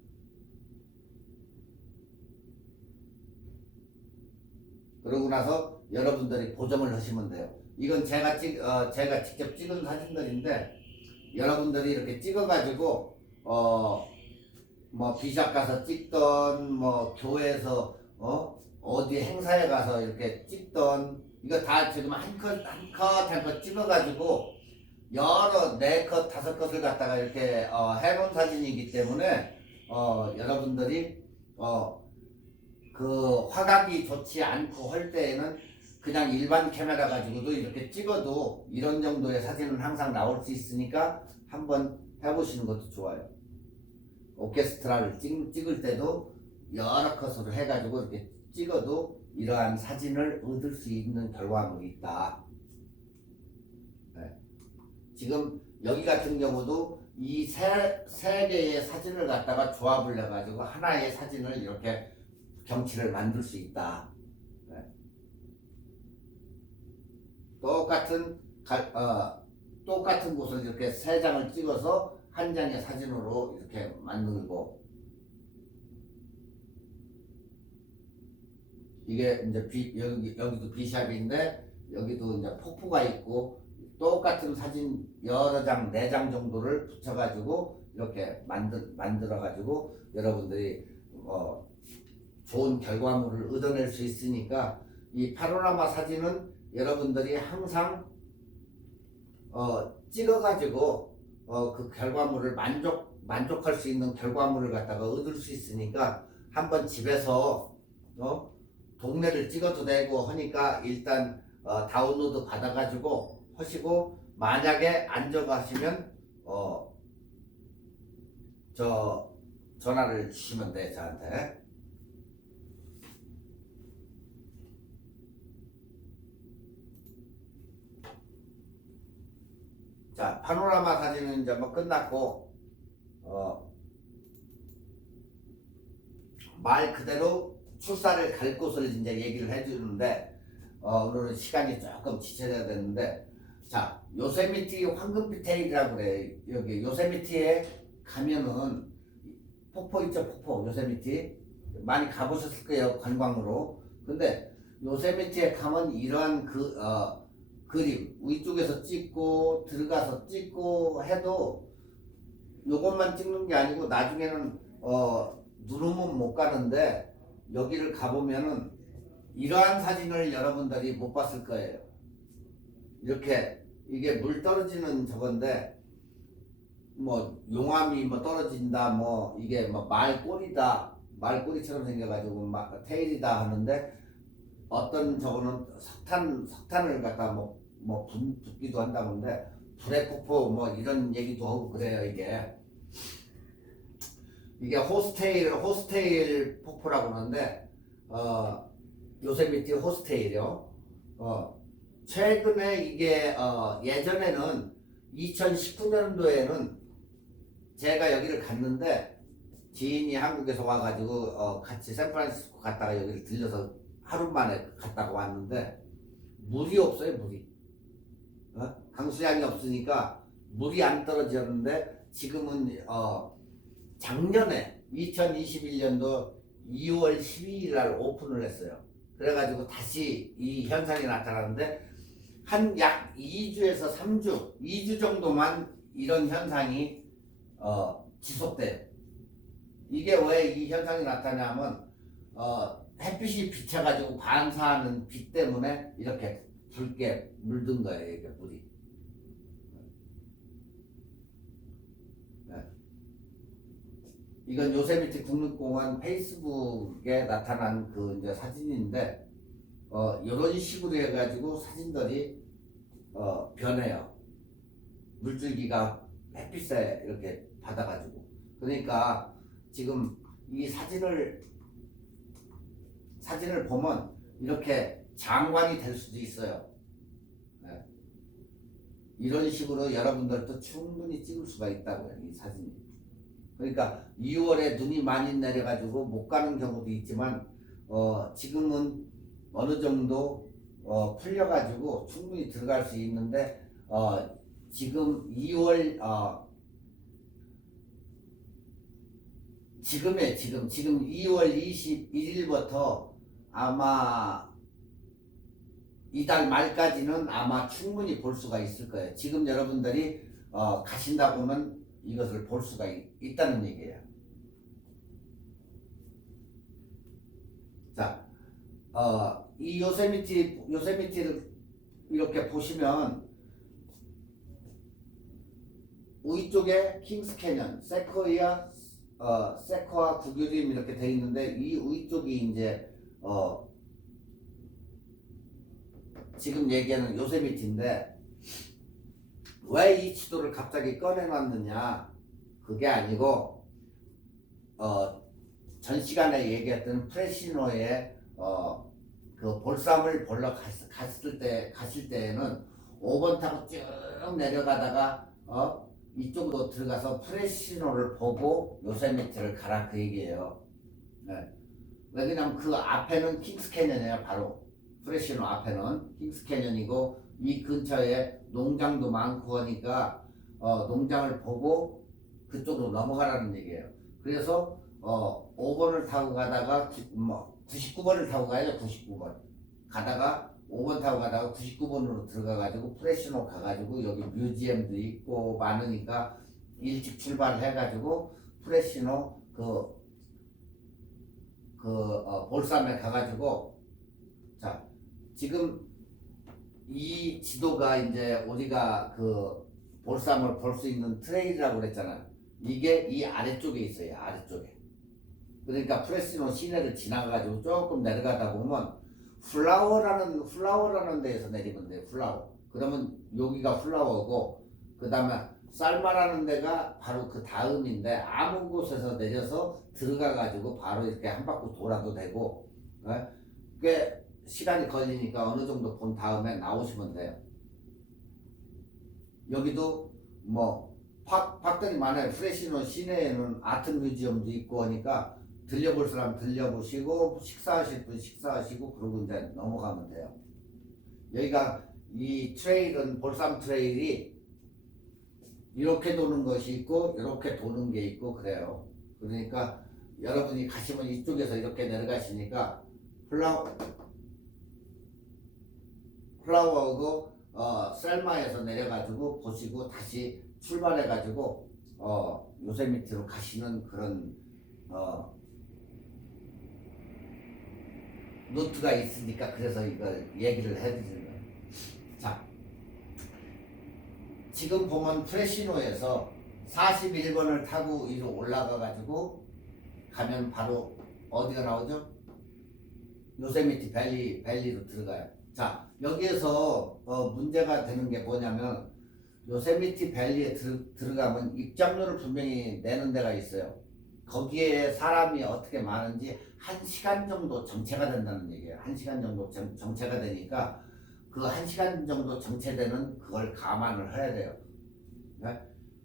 그러고 나서 여러분들이 보정을 하시면 돼요. 이건 제가 직접 찍은 사진들인데 여러분들이 이렇게 찍어가지고 뭐 비샵 가서 찍던 뭐 교회에서 어디 행사에 가서 이렇게 찍던 이거 다 지금 한 컷 찍어가지고 여러 4컷 5컷을 갖다가 이렇게 해놓은 사진이기 때문에 여러분들이 그 화각이 좋지 않고 할 때에는 그냥 일반 카메라 가지고도 이렇게 찍어도 이런 정도의 사진은 항상 나올 수 있으니까 한번 해보시는 것도 좋아요. 오케스트라를 찍을 때도 여러 컷으로 해가지고 이렇게 찍어도 이러한 사진을 얻을 수 있는 결과물이 있다. 네. 지금 여기 같은 경우도 이 세 개의 사진을 갖다가 조합을 해가지고 하나의 사진을 이렇게 경치를 만들 수 있다. 네. 똑같은 곳을 이렇게 3장을 찍어서 한 장의 사진으로 이렇게 만들고 이게 이제 여기도 비샵인데 여기도 이제 폭포가 있고 똑같은 사진 여러 장, 4장 정도를 붙여가지고 이렇게 만들어가지고 여러분들이 좋은 결과물을 얻어낼 수 있으니까 이 파노라마 사진은 여러분들이 항상 찍어가지고 그 결과물을 만족할 수 있는 결과물을 갖다가 얻을 수 있으니까 한번 집에서 동네를 찍어도 되고 하니까 일단 다운로드 받아가지고 하시고 만약에 안 적어하시면 저 전화를 주시면 돼 저한테. 자, 파노라마 사진은 이제 뭐 끝났고 말 그대로 출사를 갈 곳을 이제 얘기를 해주는데 오늘은 시간이 조금 지체돼야 되는데 자 요세미티 황금빛 테일이라고 그래. 여기 요세미티에 가면은 폭포 있죠. 폭포 요세미티 많이 가보셨을 거예요 관광으로. 근데 요세미티에 가면 이러한 그림 위쪽에서 찍고 들어가서 찍고 해도 요것만 찍는 게 아니고 나중에는 누르면 못 가는데 여기를 가보면은 이러한 사진을 여러분들이 못 봤을 거예요. 이렇게 이게 물 떨어지는 저건데 뭐 용암이 뭐 떨어진다 뭐 이게 뭐 말꼬리다 말꼬리처럼 생겨가지고 테일이다 하는데 어떤 저거는 석탄을 갖다 뭐 붓기도 한다는데 불의 폭포 뭐 이런 얘기도 하고 그래요. 이게 호스테일 폭포라고 하는데 요세미티 호스테일이요. 최근에 이게 예전에는 2019년도에는 제가 여기를 갔는데 지인이 한국에서 와가지고 같이 샌프란시스코 갔다가 여기를 들려서 하루 만에 갔다가 왔는데 물이 없어요. 물이 강수량이 없으니까 물이 안 떨어졌는데 지금은 작년에 2021년도 2월 12일 날 오픈을 했어요. 그래가지고 다시 이 현상이 나타나는데 한 약 2주에서 3주 2주 정도만 이런 현상이 지속돼요. 이게 왜 이 현상이 나타나면 햇빛이 비쳐가지고 반사하는 빛 때문에 이렇게 붉게 물든 거예요. 이게 물이. 이건 요세미티 국립공원 페이스북에 나타난 그 이제 사진인데 이런 식으로 해가지고 사진들이 변해요. 물줄기가 햇빛에 이렇게 받아가지고. 그러니까 지금 이 사진을 보면 이렇게 장관이 될 수도 있어요. 네. 이런 식으로 여러분들도 충분히 찍을 수가 있다고요, 이 사진이. 그러니까 2월에 눈이 많이 내려가지고 못 가는 경우도 있지만 지금은 어느 정도 풀려가지고 충분히 들어갈 수 있는데 지금 2월 지금 2월 21일부터 아마 이달 말까지는 아마 충분히 볼 수가 있을 거예요. 지금 여러분들이 가신다 보면 이것을 볼 수가 있다는 얘기예요. 자, 이 요세미티를 이렇게 보시면 위쪽에 킹스 캐년, 세코이아 구규림 이렇게 돼 있는데 이 위쪽이 이제 지금 얘기하는 요세미티인데 왜 이 지도를 갑자기 꺼내놨느냐? 그게 아니고 전 시간에 얘기했던 프레시노의 그 볼삼을 보러 가실 때에는 5번 타고 쭉 내려가다가 이쪽으로 들어가서 프레시노를 보고 요세미티를 가라 그 얘기예요. 네. 왜냐면 그 앞에는 킹스 캐년이에요. 바로 프레시노 앞에는 킹스 캐년이고 이 근처에 농장도 많고 하니까 농장을 보고 그쪽으로 넘어가라는 얘기예요. 그래서 5번을 타고 가다가 99번을 타고 가야죠. 99번 가다가 5번 타고 가다가 99번으로 들어가가지고 프레시노 가가지고 여기 뮤지엄도 있고 많으니까 일찍 출발해가지고 프레시노 볼삼에 가가지고 자 지금 이 지도가 이제 우리가 그 볼삼을 볼 수 있는 트레일이라고 그랬잖아요. 이게 이 아래쪽에 있어요. 아래쪽에. 그러니까 프레시노 시내를 지나가가지고 조금 내려가다 보면 플라워라는 데에서 내리면 돼요. 플라워. 그러면 여기가 플라워고 그 다음에 쌀마라는 데가 바로 그 다음인데 아무 곳에서 내려서 들어가가지고 바로 이렇게 한 바퀴 돌아도 되고 꽤 시간이 걸리니까 어느 정도 본 다음에 나오시면 돼요. 여기도 뭐 팍들이 많아요. 프레시노 시내에는 아트 뮤지엄도 있고 하니까 들려볼 사람 들려보시고 식사하실 분 식사하시고 그러고 이제 넘어가면 돼요. 여기가 이 트레일은 볼삼 트레일이 이렇게 도는 것이 있고 이렇게 도는 게 있고 그래요. 그러니까 여러분이 가시면 이쪽에서 이렇게 내려가시니까 플라워하고 셀마에서 내려가지고 보시고 다시 출발해가지고 요세미티로 가시는 그런 노트가 있으니까 그래서 이걸 얘기를 해드리는 거예요. 자, 지금 보면 프레시노에서 41번을 타고 위로 올라가가지고 가면 바로 어디가 나오죠? 요세미티 밸리로 들어가요. 자, 여기에서 문제가 되는 게 뭐냐면 요세미티 밸리에 들어가면 입장료를 분명히 내는 데가 있어요. 거기에 사람이 어떻게 많은지 1시간 정도 정체가 된다는 얘기예요. 1시간 정도 정체가 되니까 그 1시간 정도 정체되는 그걸 감안을 해야 돼요. 네?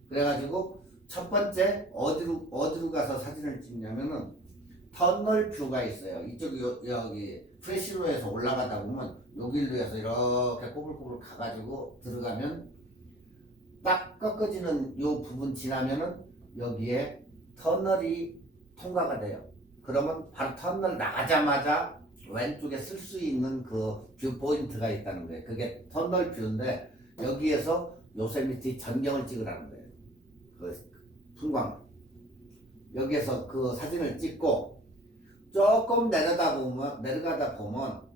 그래가지고 첫 번째 어디로 가서 사진을 찍냐면은 터널 뷰가 있어요. 이쪽 여기 프레시노에서 올라가다 보면 여기로 해서 이렇게 꼬불꼬불 가가지고 들어가면 딱 꺾어지는 요 부분 지나면은 여기에 터널이 통과가 돼요. 그러면 바로 터널 나가자마자 왼쪽에 쓸 수 있는 그 뷰 포인트가 있다는 거예요. 그게 터널 뷰인데 여기에서 요세미티 전경을 찍으라는 거예요. 그 풍광. 여기에서 그 사진을 찍고 조금 내려가다 보면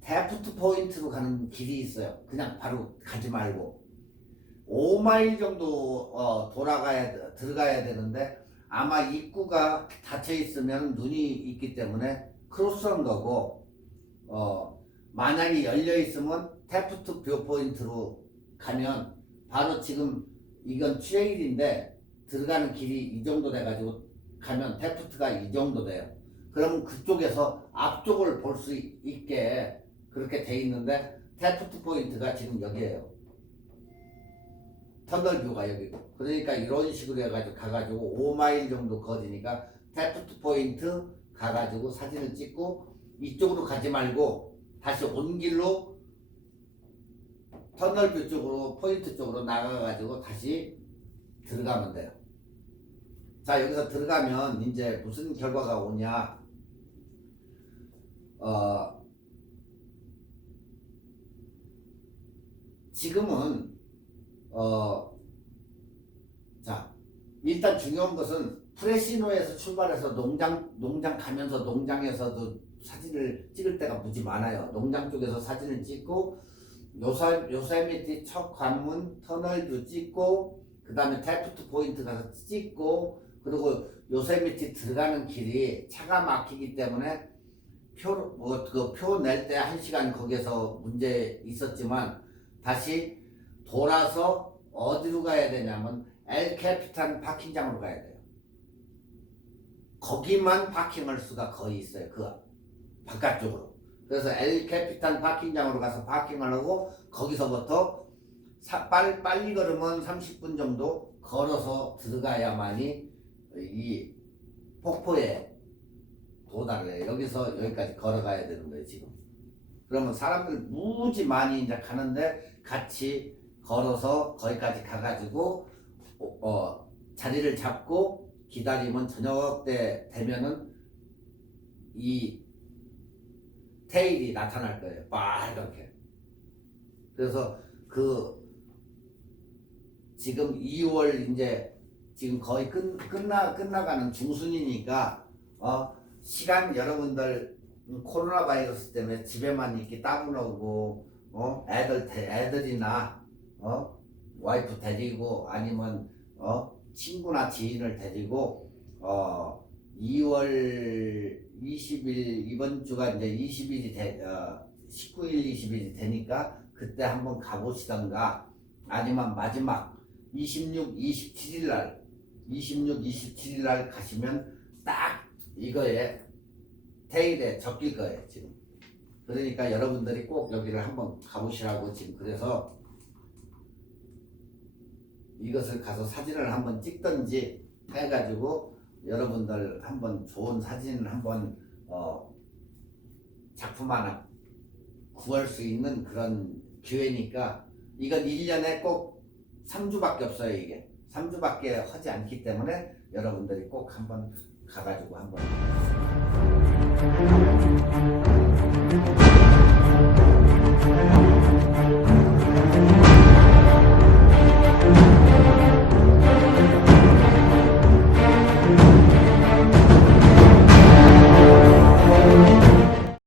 데프트 포인트로 가는 길이 있어요. 그냥 바로 가지 말고 5마일 정도 들어가야 되는데 아마 입구가 닫혀 있으면 눈이 있기 때문에 크로스한 거고, 만약에 열려 있으면 테프트 뷰 포인트로 가면 바로 지금 이건 트레일인데 들어가는 길이 이 정도 돼가지고 가면 테프트가 이 정도 돼요. 그러면 그쪽에서 앞쪽을 볼 수 있게 그렇게 돼 있는데 테프트 포인트가 지금 여기에요. 터널 뷰가 여기고. 그러니까 이런 식으로 해가지고 가가지고 5마일 정도 거리니까 테프트 포인트 가가지고 사진을 찍고 이쪽으로 가지 말고 다시 온 길로 터널 뷰 쪽으로 포인트 쪽으로 나가가지고 다시 들어가면 돼요. 자, 여기서 들어가면 이제 무슨 결과가 오냐? 지금은 자, 일단 중요한 것은 프레시노에서 출발해서 농장 가면서 농장에서도 사진을 찍을 때가 무지 많아요. 농장 쪽에서 사진을 찍고 요세미티 첫 관문 터널도 찍고 그 다음에 테프트 포인트 가서 찍고 그리고 요세미티 들어가는 길이 차가 막히기 때문에 표 낼 때 1시간 거기에서 문제 있었지만 다시 돌아서 어디로 가야 되냐면 엘 캐피탄 파킹장으로 가야 돼요. 거기만 파킹할 수가 거의 있어요. 그 바깥쪽으로. 그래서 엘 캐피탄 파킹장으로 가서 파킹을 하고 거기서부터 빨리 걸으면 30분 정도 걸어서 들어가야만이 이 폭포에 도달을 해요. 여기서 여기까지 걸어가야 되는 거예요, 지금. 그러면 사람들 무지 많이 이제 가는데 같이 걸어서 거기까지 가가지고 자리를 잡고 기다리면 저녁 때 되면은 이 테일이 나타날 거예요. 빨갛게. 그래서 지금 2월 이제 지금 거의 끝나가는 중순이니까 시간 여러분들 코로나 바이러스 때문에 집에만 있기 따분하고 애들이나 와이프 데리고 아니면 친구나 지인을 데리고 2월 20일 이번 주가 이제 20일이 19일 20일이 되니까 그때 한번 가보시던가 아니면 마지막 26, 27일 날 가시면 딱 이거에 테일에 적힐 거예요 지금. 그러니까 여러분들이 꼭 여기를 한번 가보시라고 지금 그래서 이것을 가서 사진을 한번 찍든지 해가지고 여러분들 한번 좋은 사진을 한번 작품 하나 구할 수 있는 그런 기회니까 이건 1년에 꼭 3주밖에 없어요. 이게 3주밖에 하지 않기 때문에 여러분들이 꼭 한번 가가지고 한번